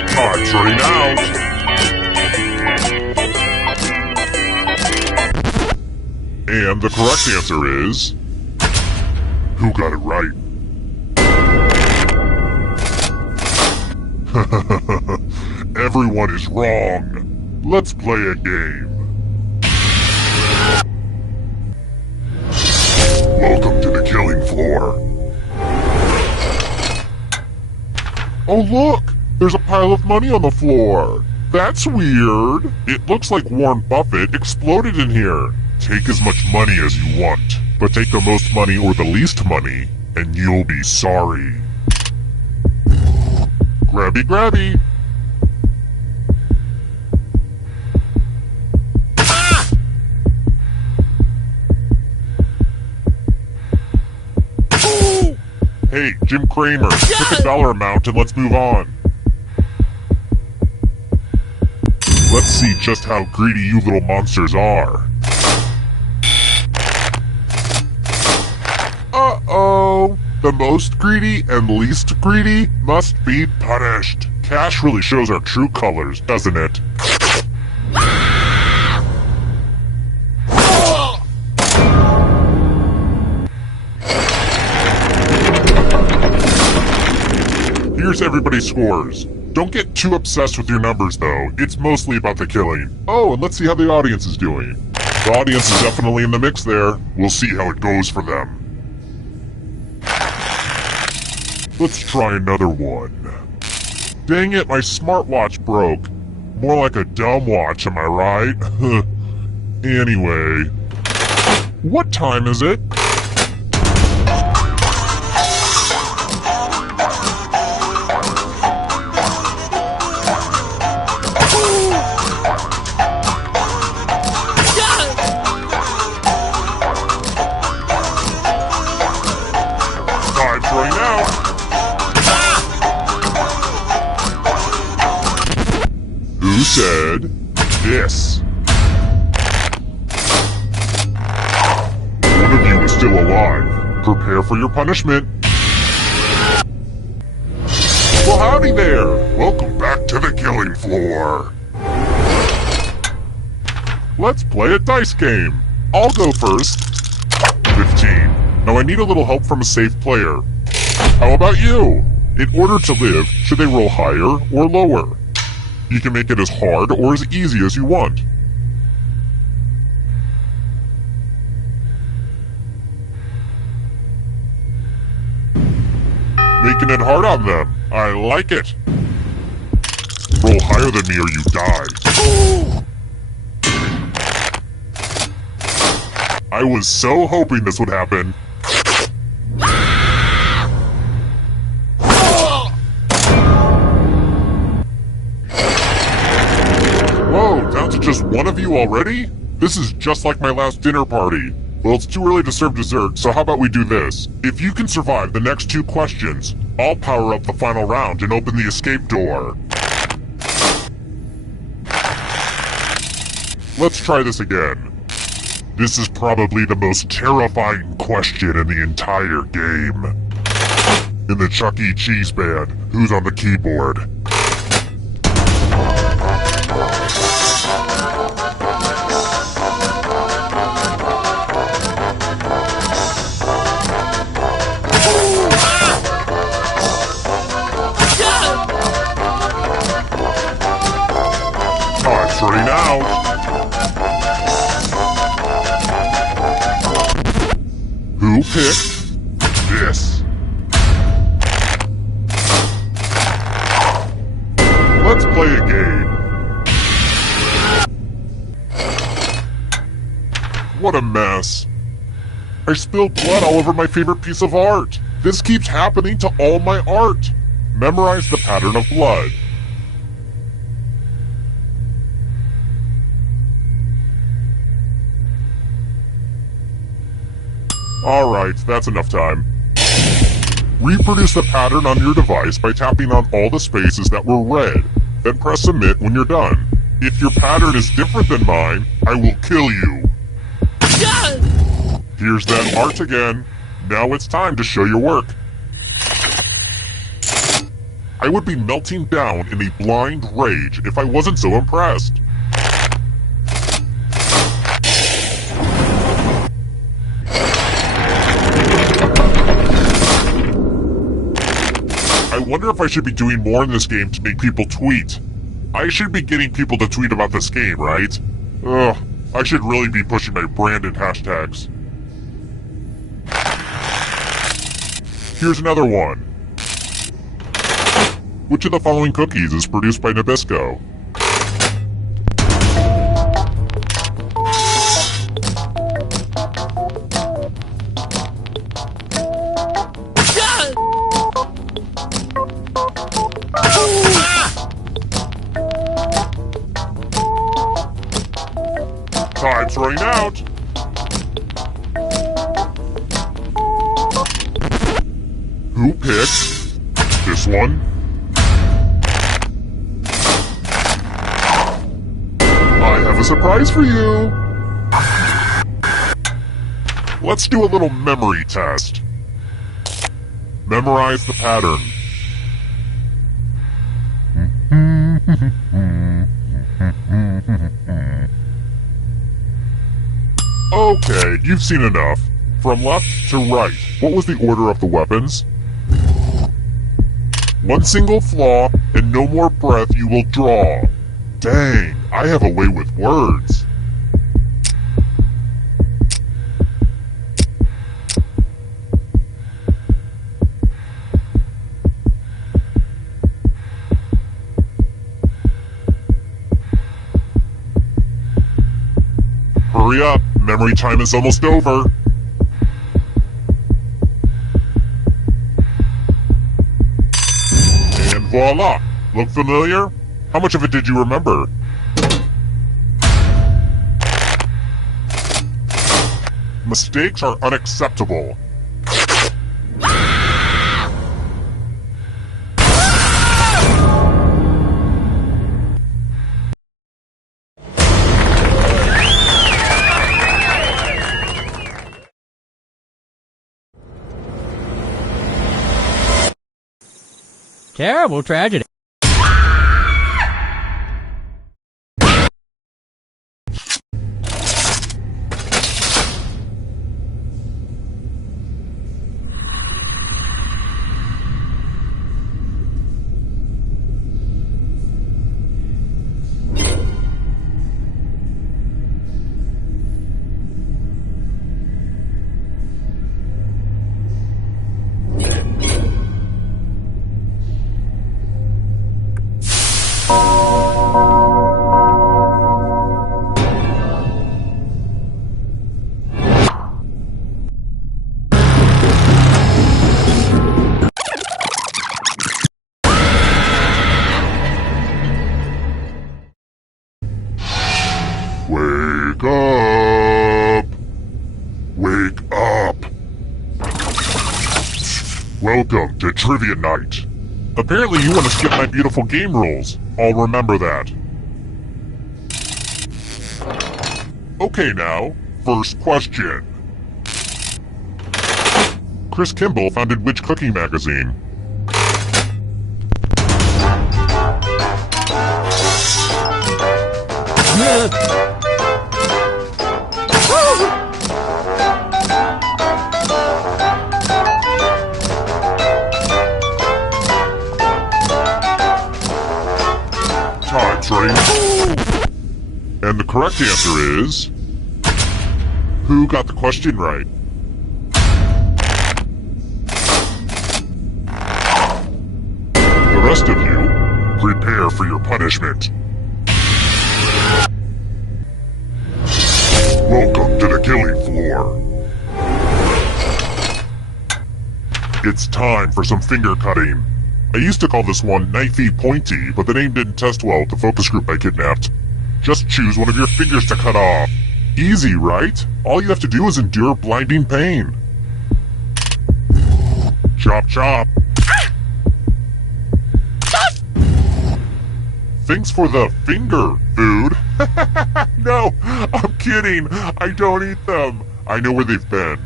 Time's running out. And the correct answer is... Who got it right? Everyone is wrong. Let's play a game. Welcome to the killing floor. Oh look! There's a pile of money on the floor! That's weird! It looks like Warren Buffett exploded in here! Take as much money as you want, but take the most money or the least money, and you'll be sorry. Grabby grabby! Hey, Jim Cramer, pick a dollar amount and let's move on. Let's see just how greedy you little monsters are. Uh-oh. The most greedy and least greedy must be punished. Cash really shows our true colors, doesn't it? Here's everybody's scores. Don't get too obsessed with your numbers, though. It's mostly about the killing. Oh, and let's see how the audience is doing. The audience is definitely in the mix there. We'll see how it goes for them. Let's try another one. Dang it, my smartwatch broke. More like a dumb watch, am I right? Anyway. What time is it? Who said this? One of you is still alive. Prepare for your punishment. Well, howdy there. Welcome back to the killing floor. Let's play a dice game. I'll go first. 15. Now I need a little help from a safe player. How about you? In order to live, should they roll higher or lower? You can make it as hard or as easy as you want. Making it hard on them. I like it. Roll higher than me or you die. I was so hoping this would happen. Just one of you already? This is just like my last dinner party. Well, it's too early to serve dessert, so how about we do this? If you can survive the next 2 questions, I'll power up the final round and open the escape door. Let's try this again. This is probably the most terrifying question in the entire game. In the Chuck E. Cheese band, who's on the keyboard? Running out. Who picked this? Let's play a game. What a mess. I spilled blood all over my favorite piece of art. This keeps happening to all my art. Memorize the pattern of blood. Alright, that's enough time. Reproduce the pattern on your device by tapping on all the spaces that were red, then press submit when you're done. If your pattern is different than mine, I will kill you. Here's that art again. Now it's time to show your work. I would be melting down in a blind rage if I wasn't so impressed. I wonder if I should be doing more in this game to make people tweet. I should be getting people to tweet about this game, right? Ugh, I should really be pushing my branded hashtags. Here's another one. Which of the following cookies is produced by Nabisco? Time's running out! Who picked this one? I have a surprise for you! Let's do a little memory test. Memorize the pattern. Okay, you've seen enough. From left to right, what was the order of the weapons? One single flaw, and no more breath you will draw. Dang, I have a way with words. Hurry up, memory time is almost over. And voila! Look familiar? How much of it did you remember? Mistakes are unacceptable. Terrible tragedy. Wake up! Wake up! Welcome to Trivia Night. Apparently you want to skip my beautiful game rules. I'll remember that. Okay now, first question. Chris Kimball founded which cooking magazine? Time's running. And the correct answer is... Who got the question right? The rest of you, prepare for your punishment. Welcome to the killing floor. It's time for some finger cutting. I used to call this one Knifey Pointy, but the name didn't test well with the focus group I kidnapped. Just choose one of your fingers to cut off. Easy, right? All you have to do is endure blinding pain. Chop chop. Thanks for the finger food. No, I'm kidding. I don't eat them. I know where they've been.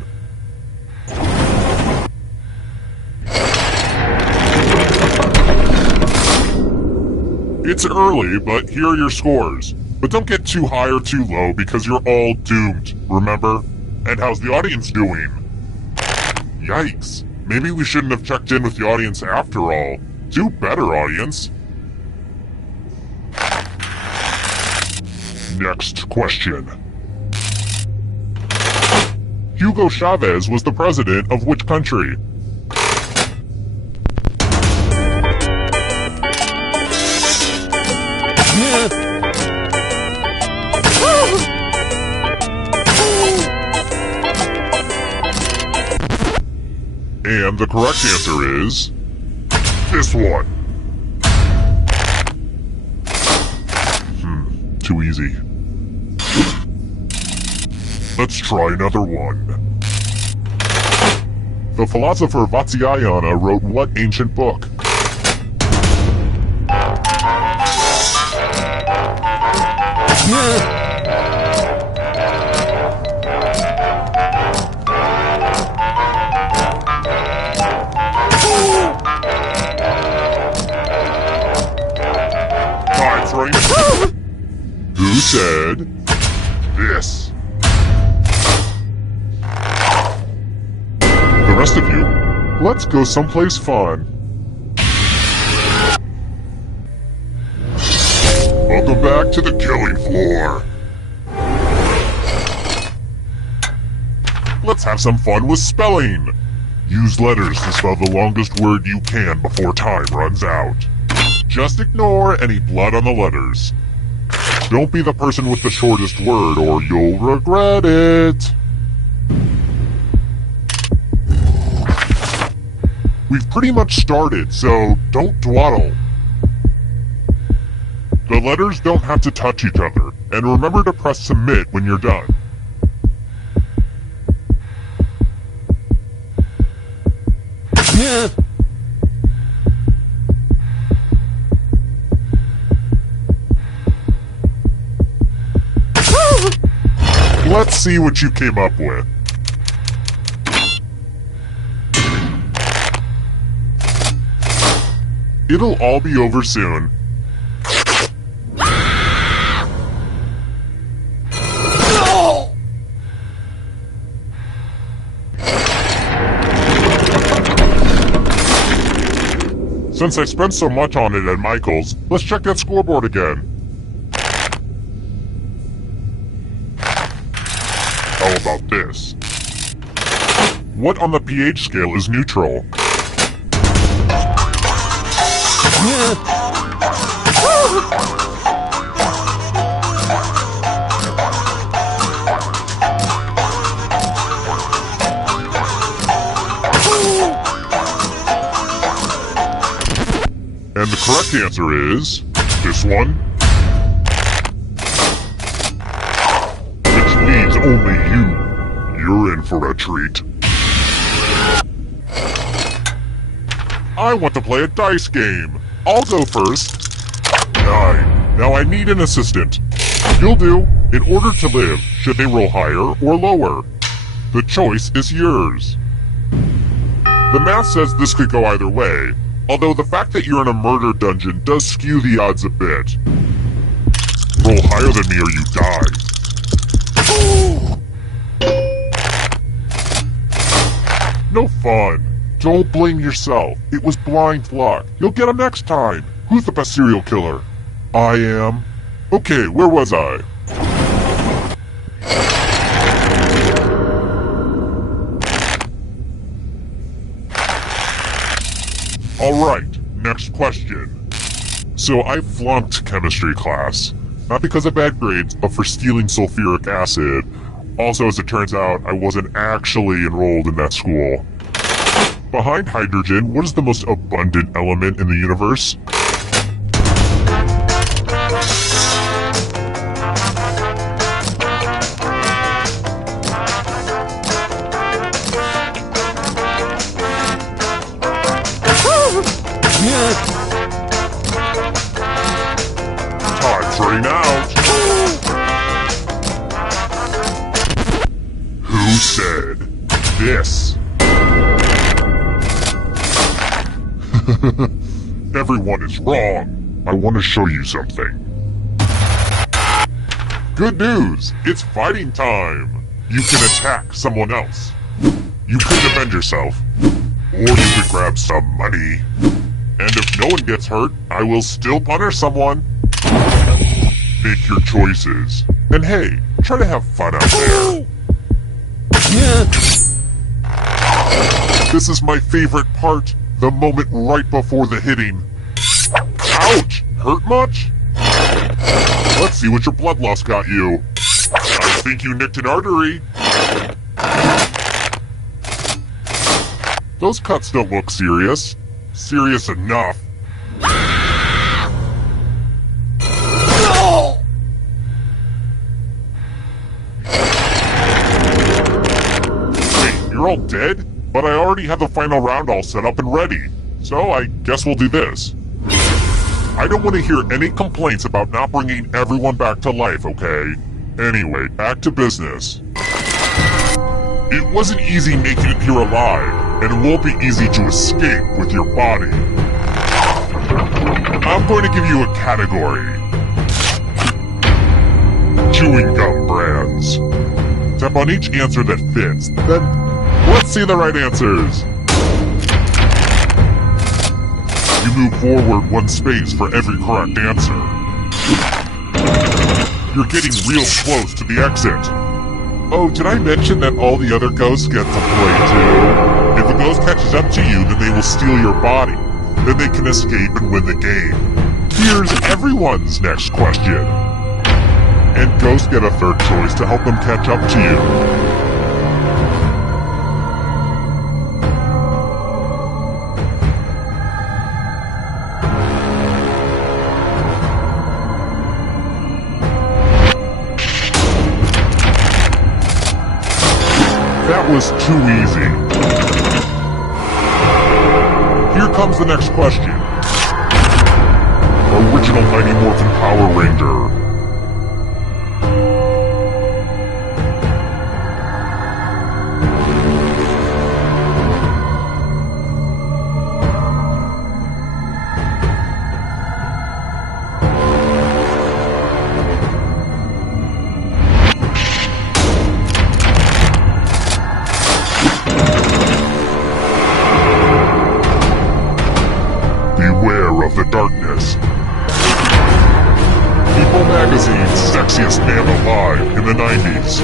It's early, but here are your scores. But don't get too high or too low because you're all doomed, remember? And how's the audience doing? Yikes. Maybe we shouldn't have checked in with the audience after all. Do better, audience. Next question. Hugo Chavez was the president of which country? And the correct answer is... this one. Too easy. Let's try another one. The philosopher Vatsyayana wrote what ancient book? Time's running. Who said this? The rest of you, let's go someplace fun. Welcome back to the killing floor. Let's have some fun with spelling. Use letters to spell the longest word you can before time runs out. Just ignore any blood on the letters. Don't be the person with the shortest word or you'll regret it. We've pretty much started, so don't dawdle. The letters don't have to touch each other, and remember to press submit when you're done. Let's see what you came up with. It'll all be over soon. Since I spent so much on it at Michael's, let's check that scoreboard again. How about this? What on the pH scale is neutral? And the correct answer is... this one. Which means only you're in for a treat. I want to play a dice game. I'll go first. 9. Now I need an assistant. You'll do. In order to live, should they roll higher or lower? The choice is yours. The math says this could go either way, although the fact that you're in a murder dungeon does skew the odds a bit. Roll higher than me or you die. No fun. Don't blame yourself. It was blind luck. You'll get him next time. Who's the best serial killer? I am. Okay, where was I? Alright, next question. So I flunked chemistry class. Not because of bad grades, but for stealing sulfuric acid. Also, as it turns out, I wasn't actually enrolled in that school. Behind hydrogen, what is the most abundant element in the universe? Time's running out. Who said this? Everyone is wrong. I want to show you something. Good news! It's fighting time! You can attack someone else. You can defend yourself. Or you can grab some money. And if no one gets hurt, I will still punish someone. Make your choices. And hey, try to have fun out there. This is my favorite part. The moment right before the hitting. Ouch! Hurt much? Let's see what your blood loss got you. I think you nicked an artery. Those cuts don't look serious. Serious enough. Wait, you're all dead? But I already have the final round all set up and ready. So I guess we'll do this. I don't want to hear any complaints about not bringing everyone back to life, okay? Anyway, back to business. It wasn't easy making it here alive, and it won't be easy to escape with your body. I'm going to give you a category. Chewing gum brands. Tap on each answer that fits, then let's see the right answers. You move forward 1 space for every correct answer. You're getting real close to the exit. Oh, did I mention that all the other ghosts get to play too? If a ghost catches up to you, then they will steal your body. Then they can escape and win the game. Here's everyone's next question. And ghosts get a third choice to help them catch up to you. That was too easy. Here comes the next question. Original Mighty Morphin Power Ranger. Beware of the darkness. People Magazine's sexiest man alive in the 90s.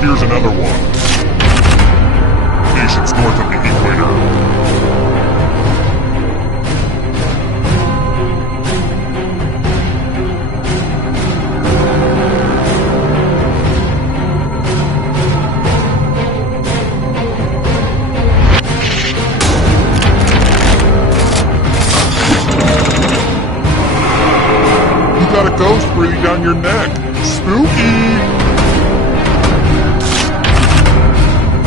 Here's another one. Nations north of the equator. You got a ghost breathing down your neck. Spooky!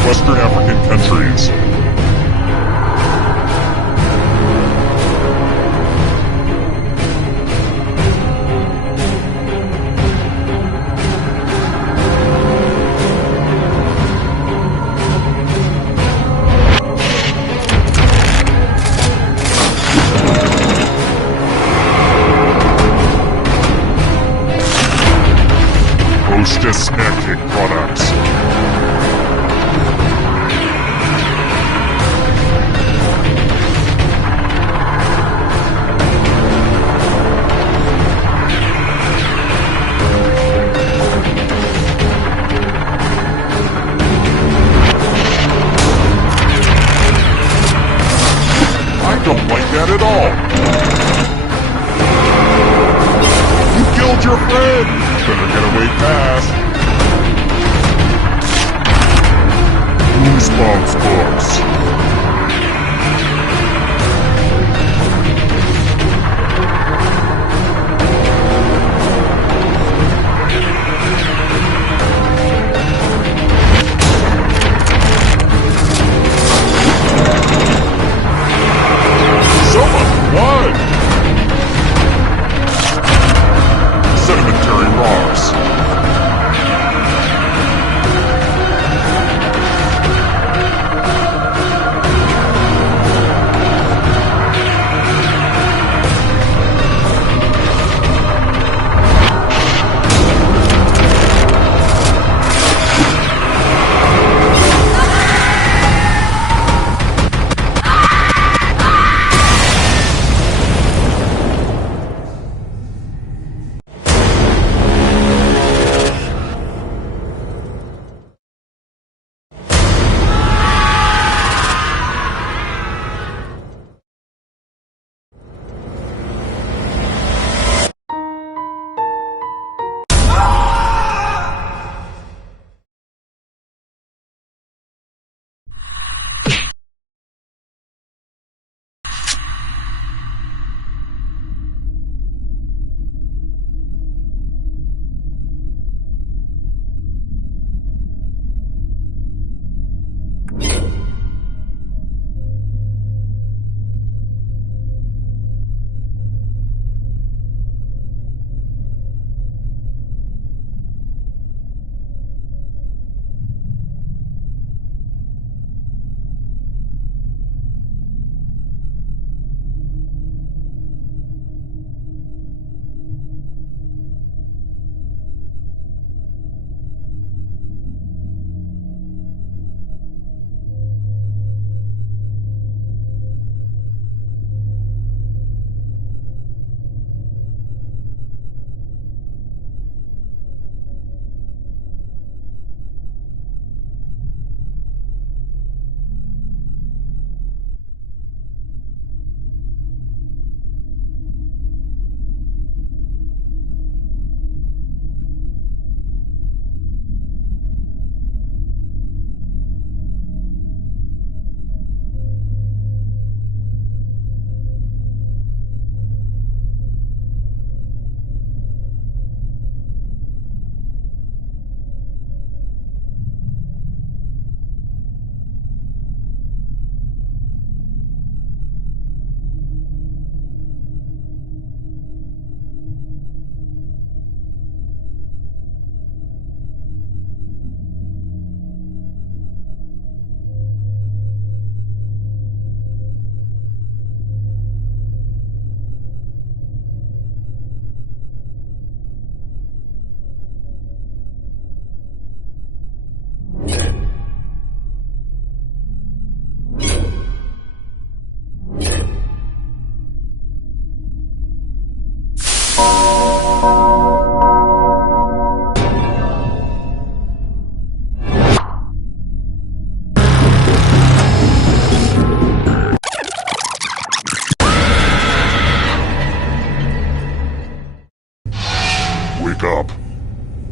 Western African countries. Hostess Snack Cake Products. Don't like that at all. You killed your friend. Better get away fast. Goosebumps books. Sedimentary rocks.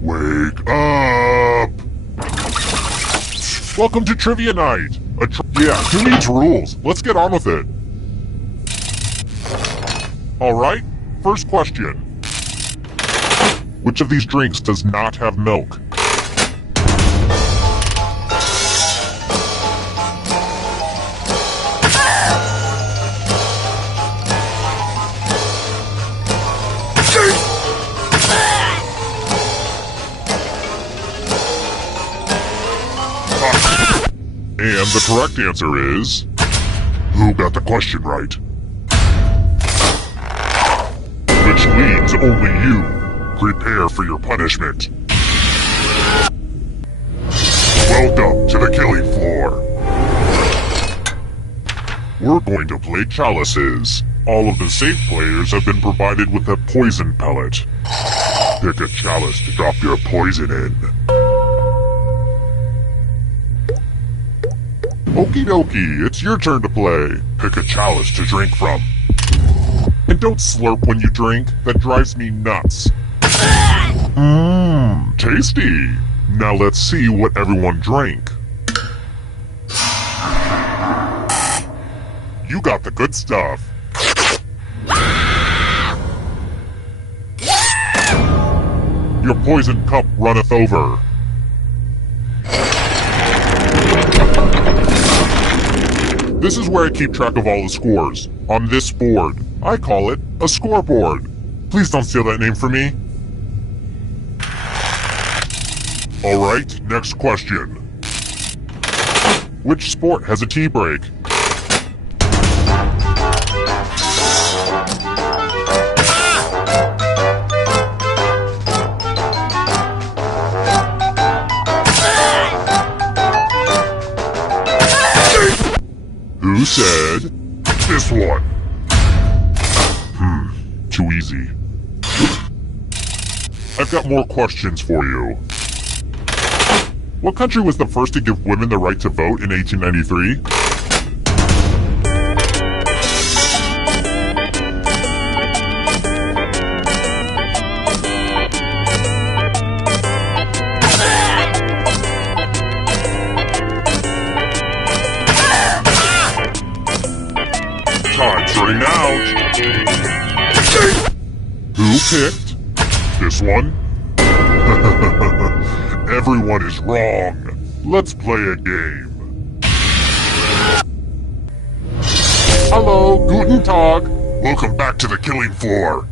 Wake up! Welcome to Trivia Night! Yeah, who needs rules? Let's get on with it. Alright, first question. Which of these drinks does not have milk? And the correct answer is... Who got the question right? Which means only you. Prepare for your punishment. Welcome to the killing floor. We're going to play chalices. All of the safe players have been provided with a poison pellet. Pick a chalice to drop your poison in. Okie dokie, it's your turn to play. Pick a chalice to drink from. And don't slurp when you drink, that drives me nuts. Mmm, tasty. Now let's see what everyone drank. You got the good stuff. Your poison cup runneth over. This is where I keep track of all the scores. On this board. I call it a scoreboard. Please don't steal that name from me. Alright, next question. Which sport has a tea break? Who said this one? Too easy. I've got more questions for you. What country was the first to give women the right to vote in 1893? Time's running out. Who picked this one? Everyone is wrong. Let's play a game. Hello, guten Tag. Welcome back to the killing floor.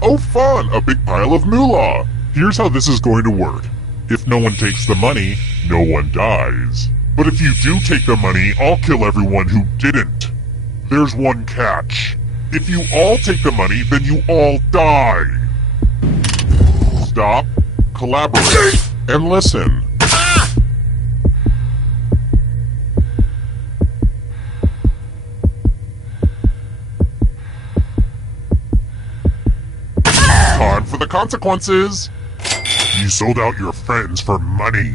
Oh fun, a big pile of moolah. Here's how this is going to work. If no one takes the money, no one dies. But if you do take the money, I'll kill everyone who didn't. There's one catch. If you all take the money, then you all die. Stop, collaborate, and listen. Time for the consequences. You sold out your friends for money.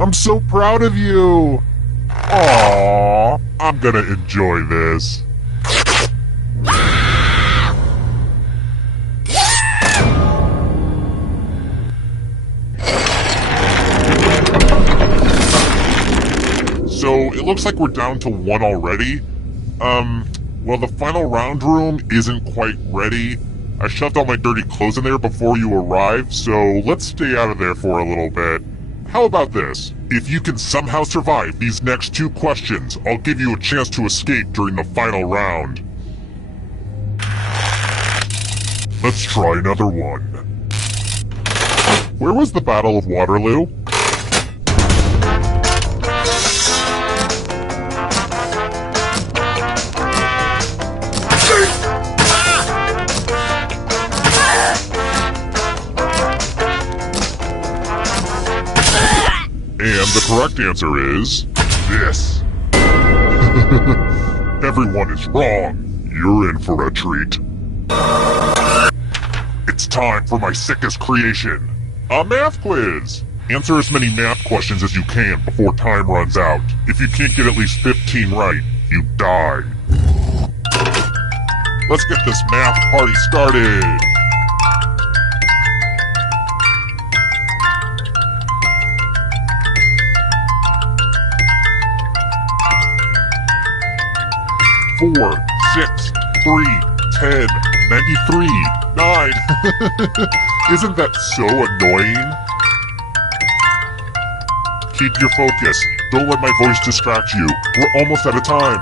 I'm so proud of you. Aww, I'm gonna enjoy this. So, it looks like we're down to one already. Well, the final round room isn't quite ready. I shoved all my dirty clothes in there before you arrived, so let's stay out of there for a little bit. How about this? If you can somehow survive these next two questions, I'll give you a chance to escape during the final round. Let's try another one. Where was the Battle of Waterloo? And the correct answer is... this. Everyone is wrong. You're in for a treat. It's time for my sickest creation. A math quiz. Answer as many math questions as you can before time runs out. If you can't get at least 15 right, you die. Let's get this math party started. 4, 6, 3, 10, 93, 9. Isn't that so annoying? Keep your focus. Don't let my voice distract you. We're almost out of time.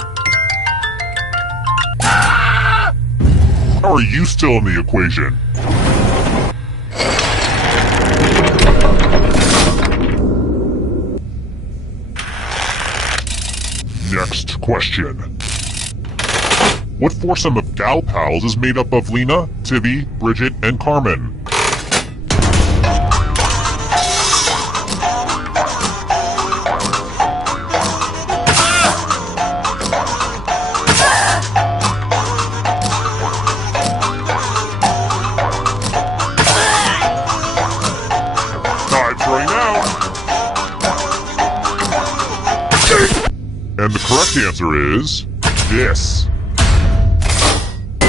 How are you still in the equation? Next question. What foursome of gal pals is made up of Lena, Tibby, Bridget, and Carmen? Time's running out. And the correct answer is this.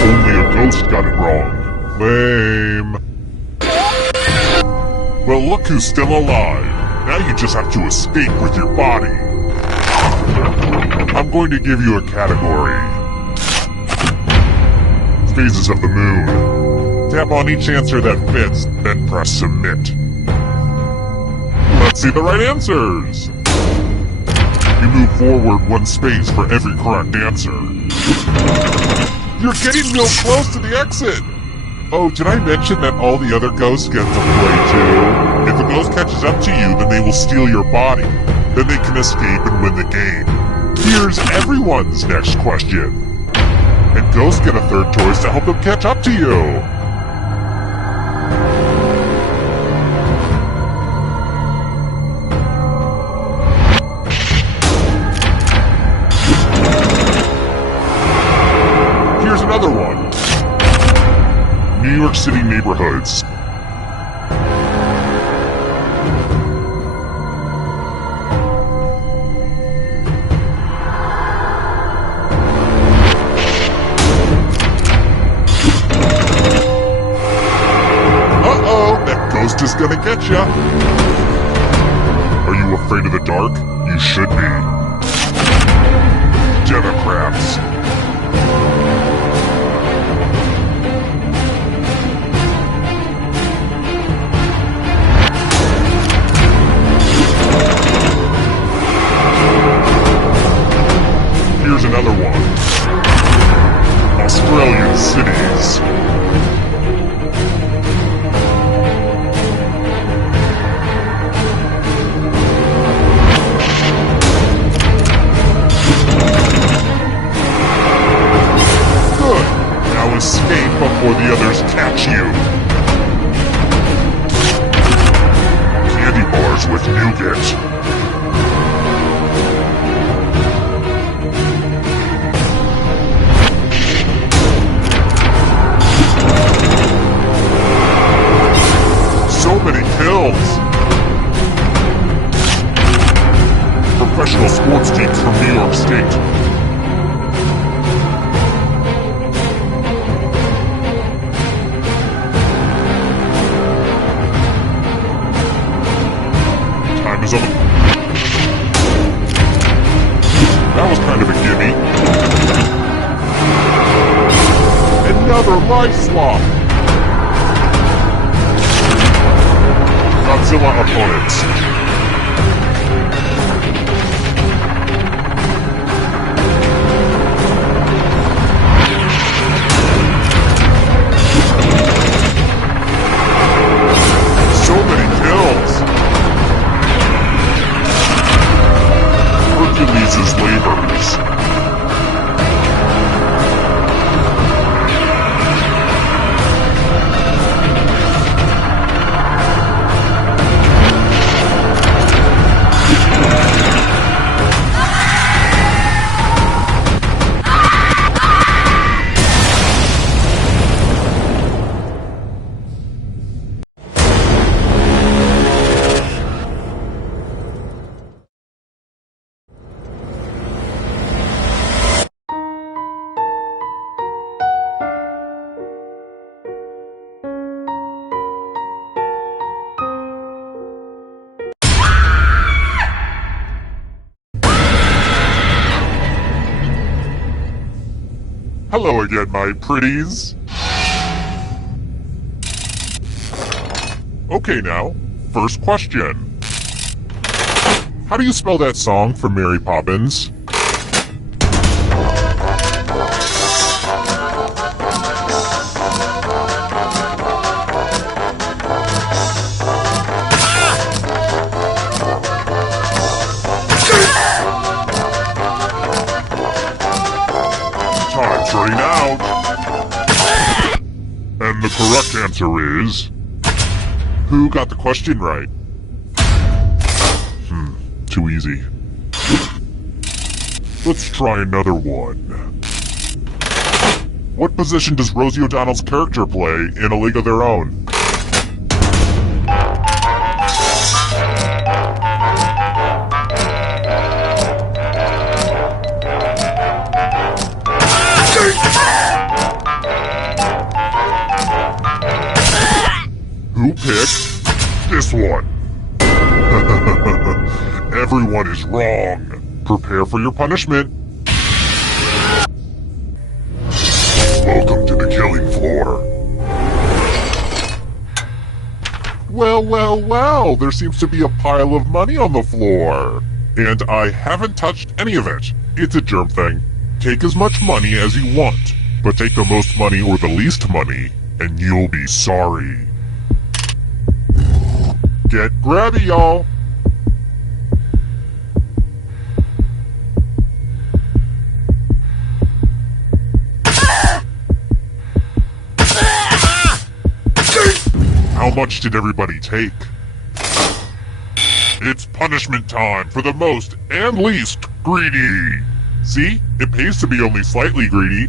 Only a ghost got it wrong. Lame. Well, look who's still alive. Now you just have to escape with your body. I'm going to give you a category. Phases of the moon. Tap on each answer that fits, then press submit. Let's see the right answers. You move forward 1 space for every correct answer. You're getting real close to the exit! Oh, did I mention that all the other ghosts get to play too? If a ghost catches up to you, then they will steal your body. Then they can escape and win the game. Here's everyone's next question. And ghosts get a third choice to help them catch up to you. Here's another one. New York City neighborhoods. Uh-oh, that ghost is gonna get ya. Are you afraid of the dark? You should be. Democrats. Here's another one. Australian cities. Good. Now escape before the others catch you. Candy bars with nougat. So many kills! Professional sports teams from New York State. Time is up. That was kind of a gimme. Another life swap! Godzilla opponents. So many kills. Hercules' labors. Hello again, my pretties. Okay now, first question. How do you spell that song from Mary Poppins? Time's running out. And the correct answer is... Who got the question right? Too easy. Let's try another one. What position does Rosie O'Donnell's character play in A League of Their Own? Who picked this one? Everyone is wrong. Prepare for your punishment. Welcome to the killing floor. Well, there seems to be a pile of money on the floor. And I haven't touched any of it. It's a germ thing. Take as much money as you want, but take the most money or the least money, and you'll be sorry. Get grabby, y'all! How much did everybody take? It's punishment time for the most and least greedy! See? It pays to be only slightly greedy.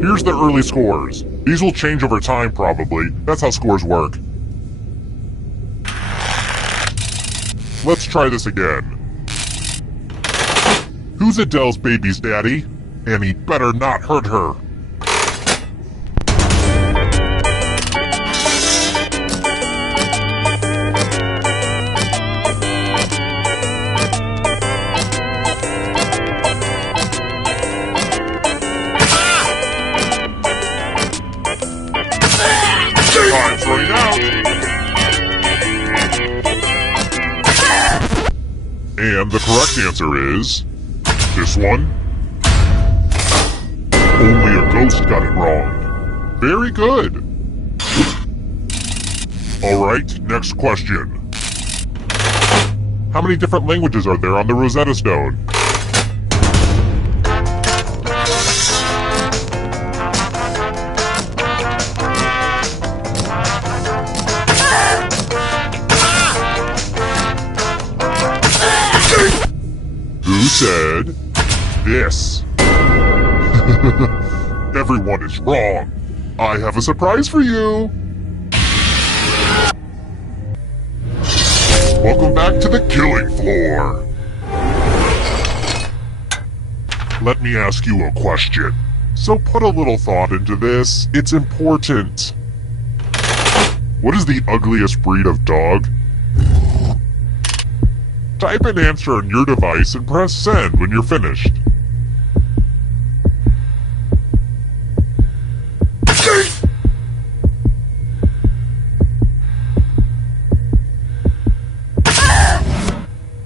Here's the early scores. These will change over time, probably. That's how scores work. Let's try this again. Who's Adele's baby's daddy? And he better not hurt her. Time's running out. And the correct answer is... this one? Only a ghost got it wrong. Very good. Alright, next question. How many different languages are there on the Rosetta Stone? Who said this? Everyone is wrong. I have a surprise for you. Welcome back to the killing floor. Let me ask you a question. So put a little thought into this. It's important. What is the ugliest breed of dog? Type an answer on your device and press send when you're finished.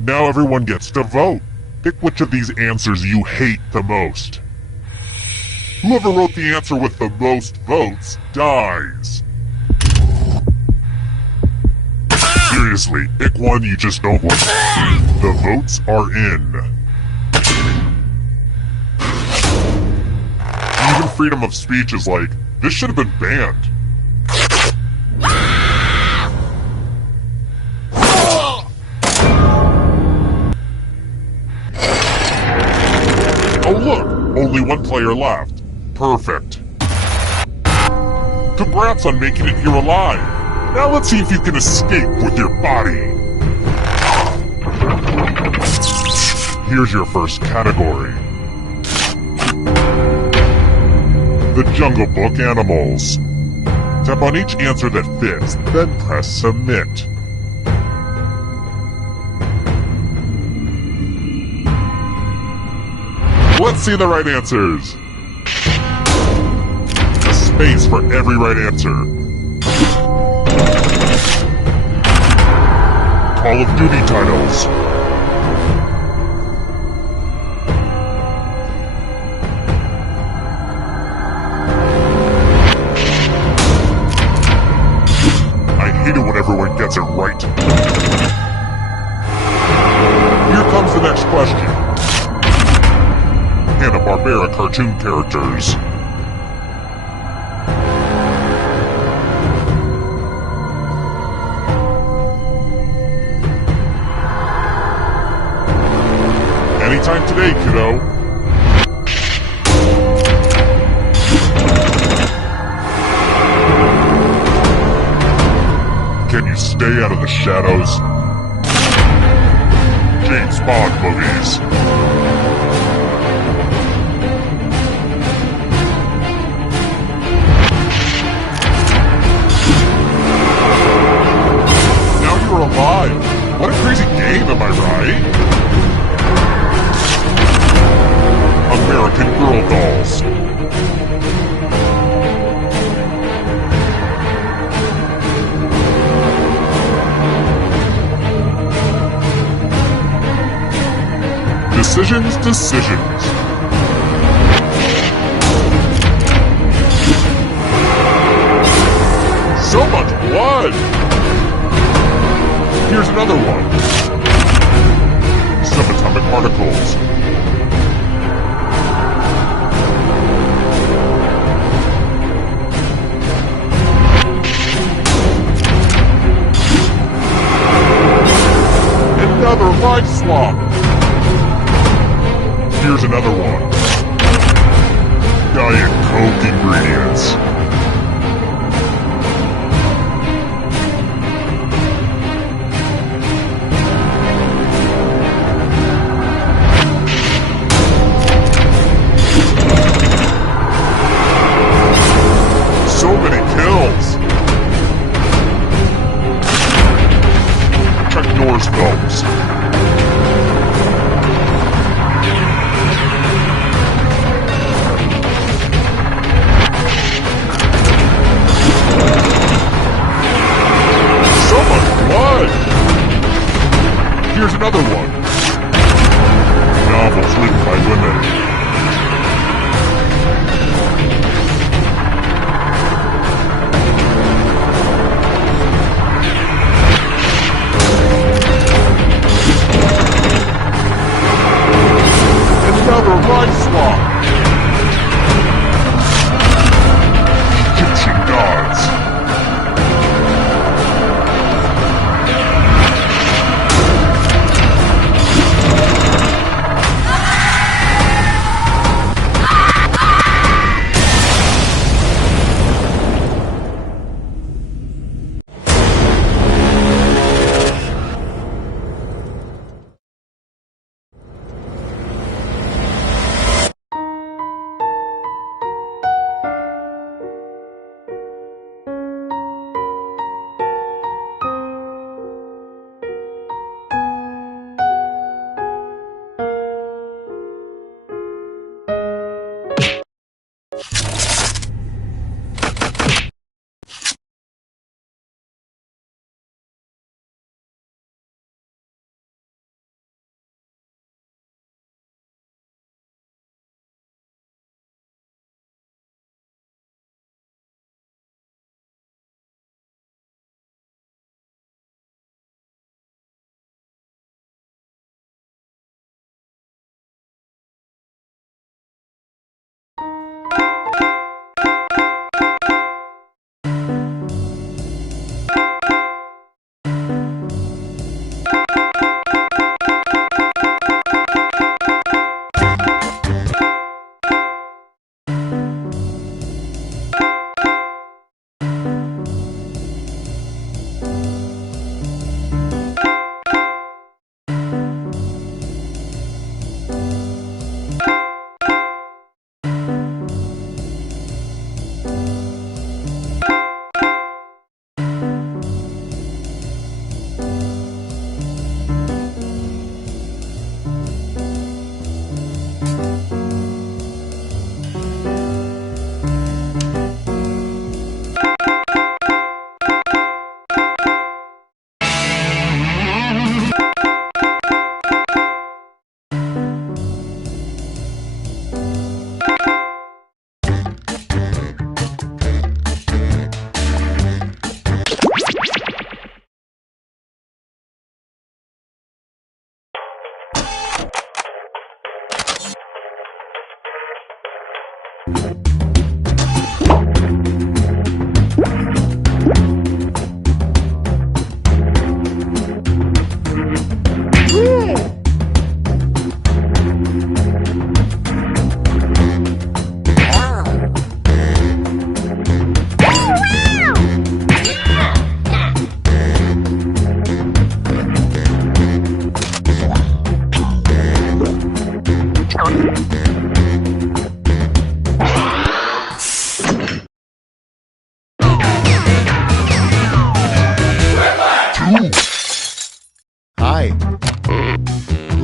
Now everyone gets to vote. Pick which of these answers you hate the most. Whoever wrote the answer with the most votes dies. Seriously, pick one you just don't like. The votes are in. Even freedom of speech is like, this should have been banned. Oh look, only one player left. Perfect. Congrats on making it here alive. Now let's see if you can escape with your body. Here's your first category. The Jungle Book animals. Tap on each answer that fits, then press Submit. Let's see the right answers. A space for every right answer. Call of Duty titles. I hate it when everyone gets it right. Here comes the next question. Hanna-Barbera cartoon characters. Anytime today, kiddo. Can you stay out of the shadows? James Bond movies. Alive. What a crazy game, am I right? American Girl dolls. Decisions. So much blood! Here's another one. Subatomic particles. Another life swap. Here's another one. Diet Coke ingredients. So many kills! Check Norris films. So much blood! Here's another one. Novels written by women. Another life swap! Egyptian gods.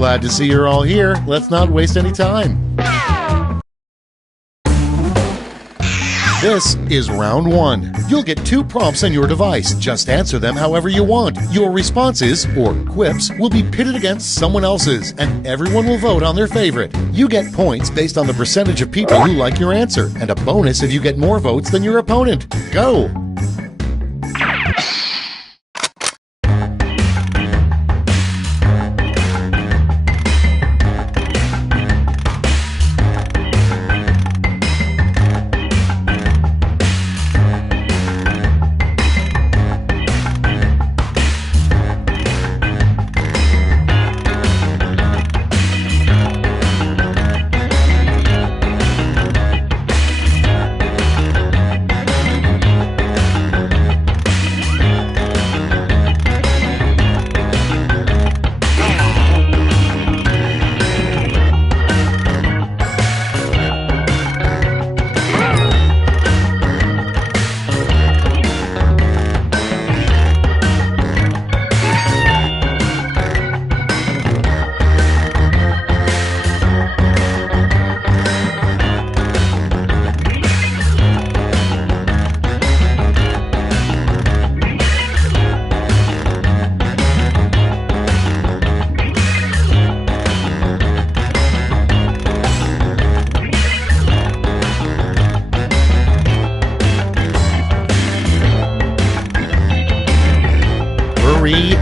Glad to see you're all here. Let's not waste any time. This is round 1. You'll get 2 prompts on your device. Just answer them however you want. Your responses, or quips, will be pitted against someone else's, and everyone will vote on their favorite. You get points based on the percentage of people who like your answer, and a bonus if you get more votes than your opponent. Go!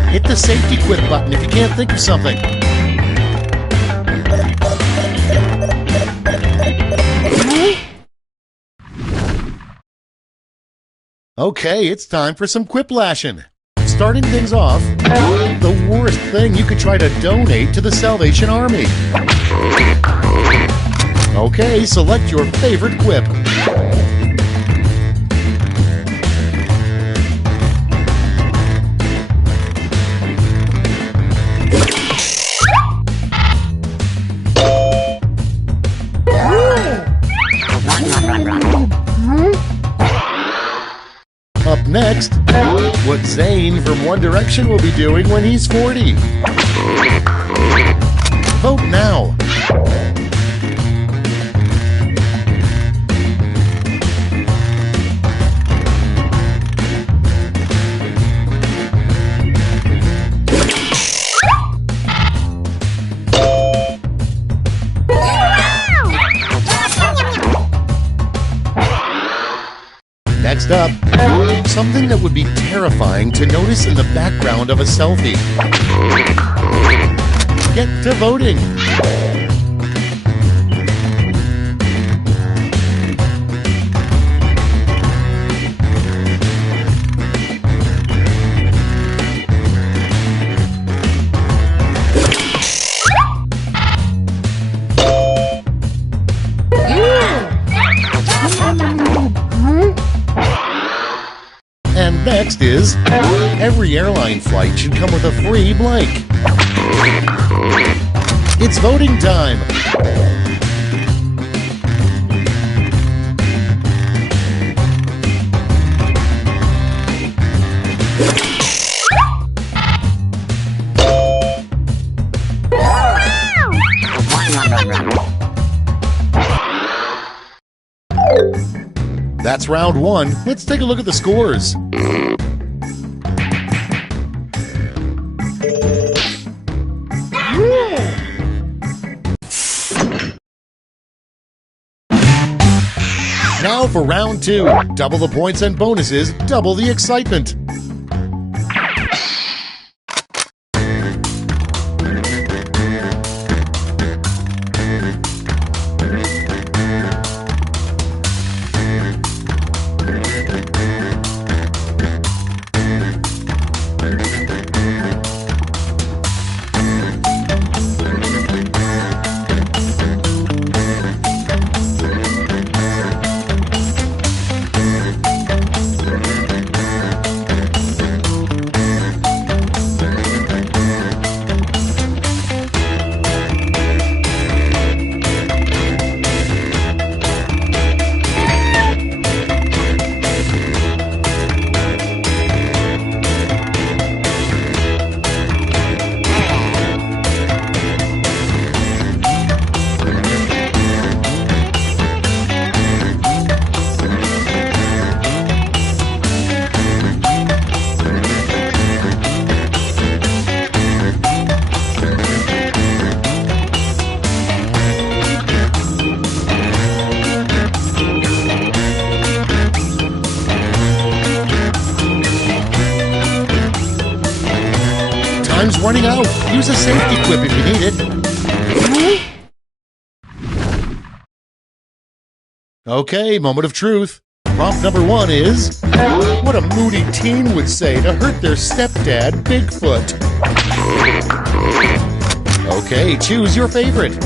Hit the safety quit button if you can't think of something. Okay, it's time for some quiplashing. Starting things off, the worst thing you could try to donate to the Salvation Army. Okay, select your favorite quip. Up next, what Zayn from One Direction will be doing when he's 40. Vote now. Next up, something that would be terrifying to notice in the background of a selfie. Get to voting. And next is, every airline flight should come with a free blank. It's voting time. That's round 1. Let's take a look at the scores. Now for round 2. Double the points and bonuses, double the excitement. Use a safety quip if you need it. Okay, moment of truth. Prompt number 1 is, what a moody teen would say to hurt their stepdad, Bigfoot. Okay, choose your favorite.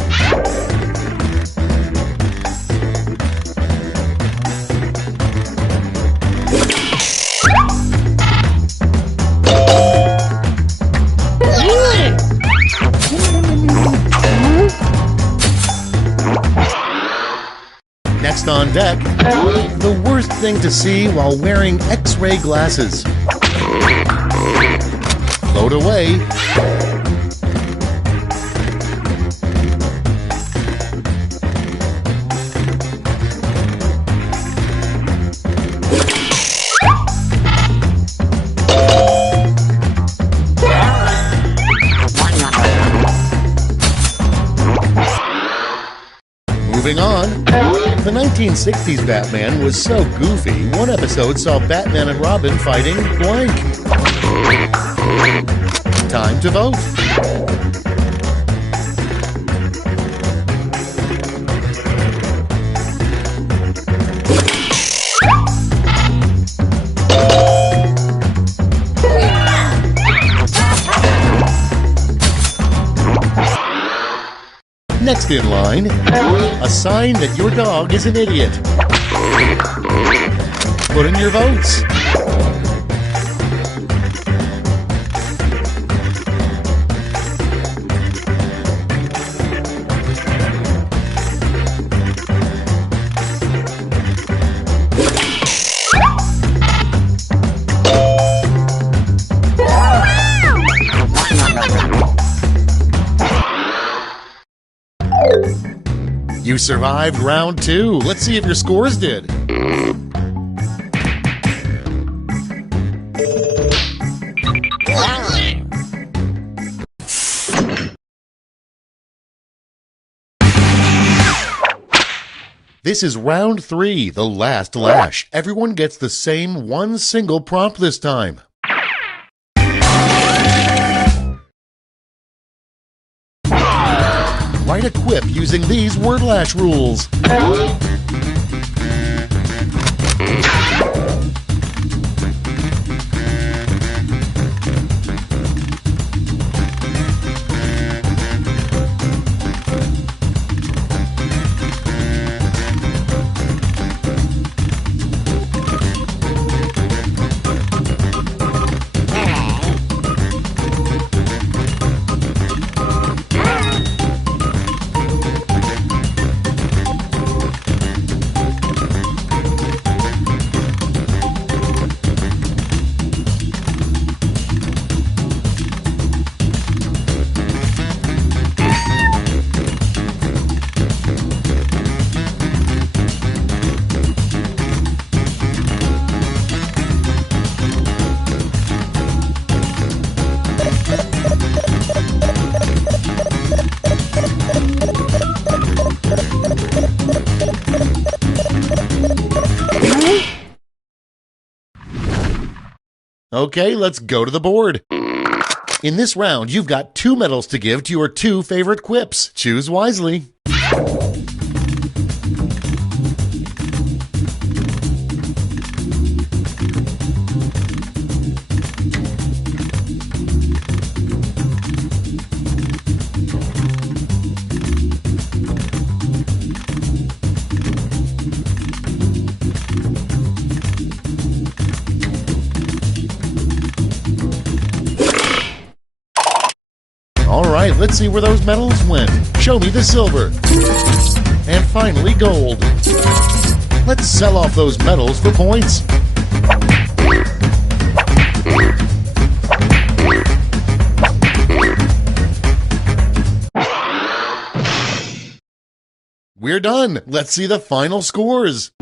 Next on deck, the worst thing to see while wearing X-ray glasses. Load away. Moving on, the 1960s Batman was so goofy, one episode saw Batman and Robin fighting blank. Time to vote. Next in line, a sign that your dog is an idiot. Put in your votes. You survived round 2. Let's see if your scores did. This is round 3, the last lash. Everyone gets the same one single prompt this time. Write a quip using these word lash rules. Okay, let's go to the board. In this round, you've got 2 medals to give to your 2 favorite quips. Choose wisely. Alright, let's see where those medals went. Show me the silver. And finally, gold. Let's sell off those medals for points. We're done. Let's see the final scores.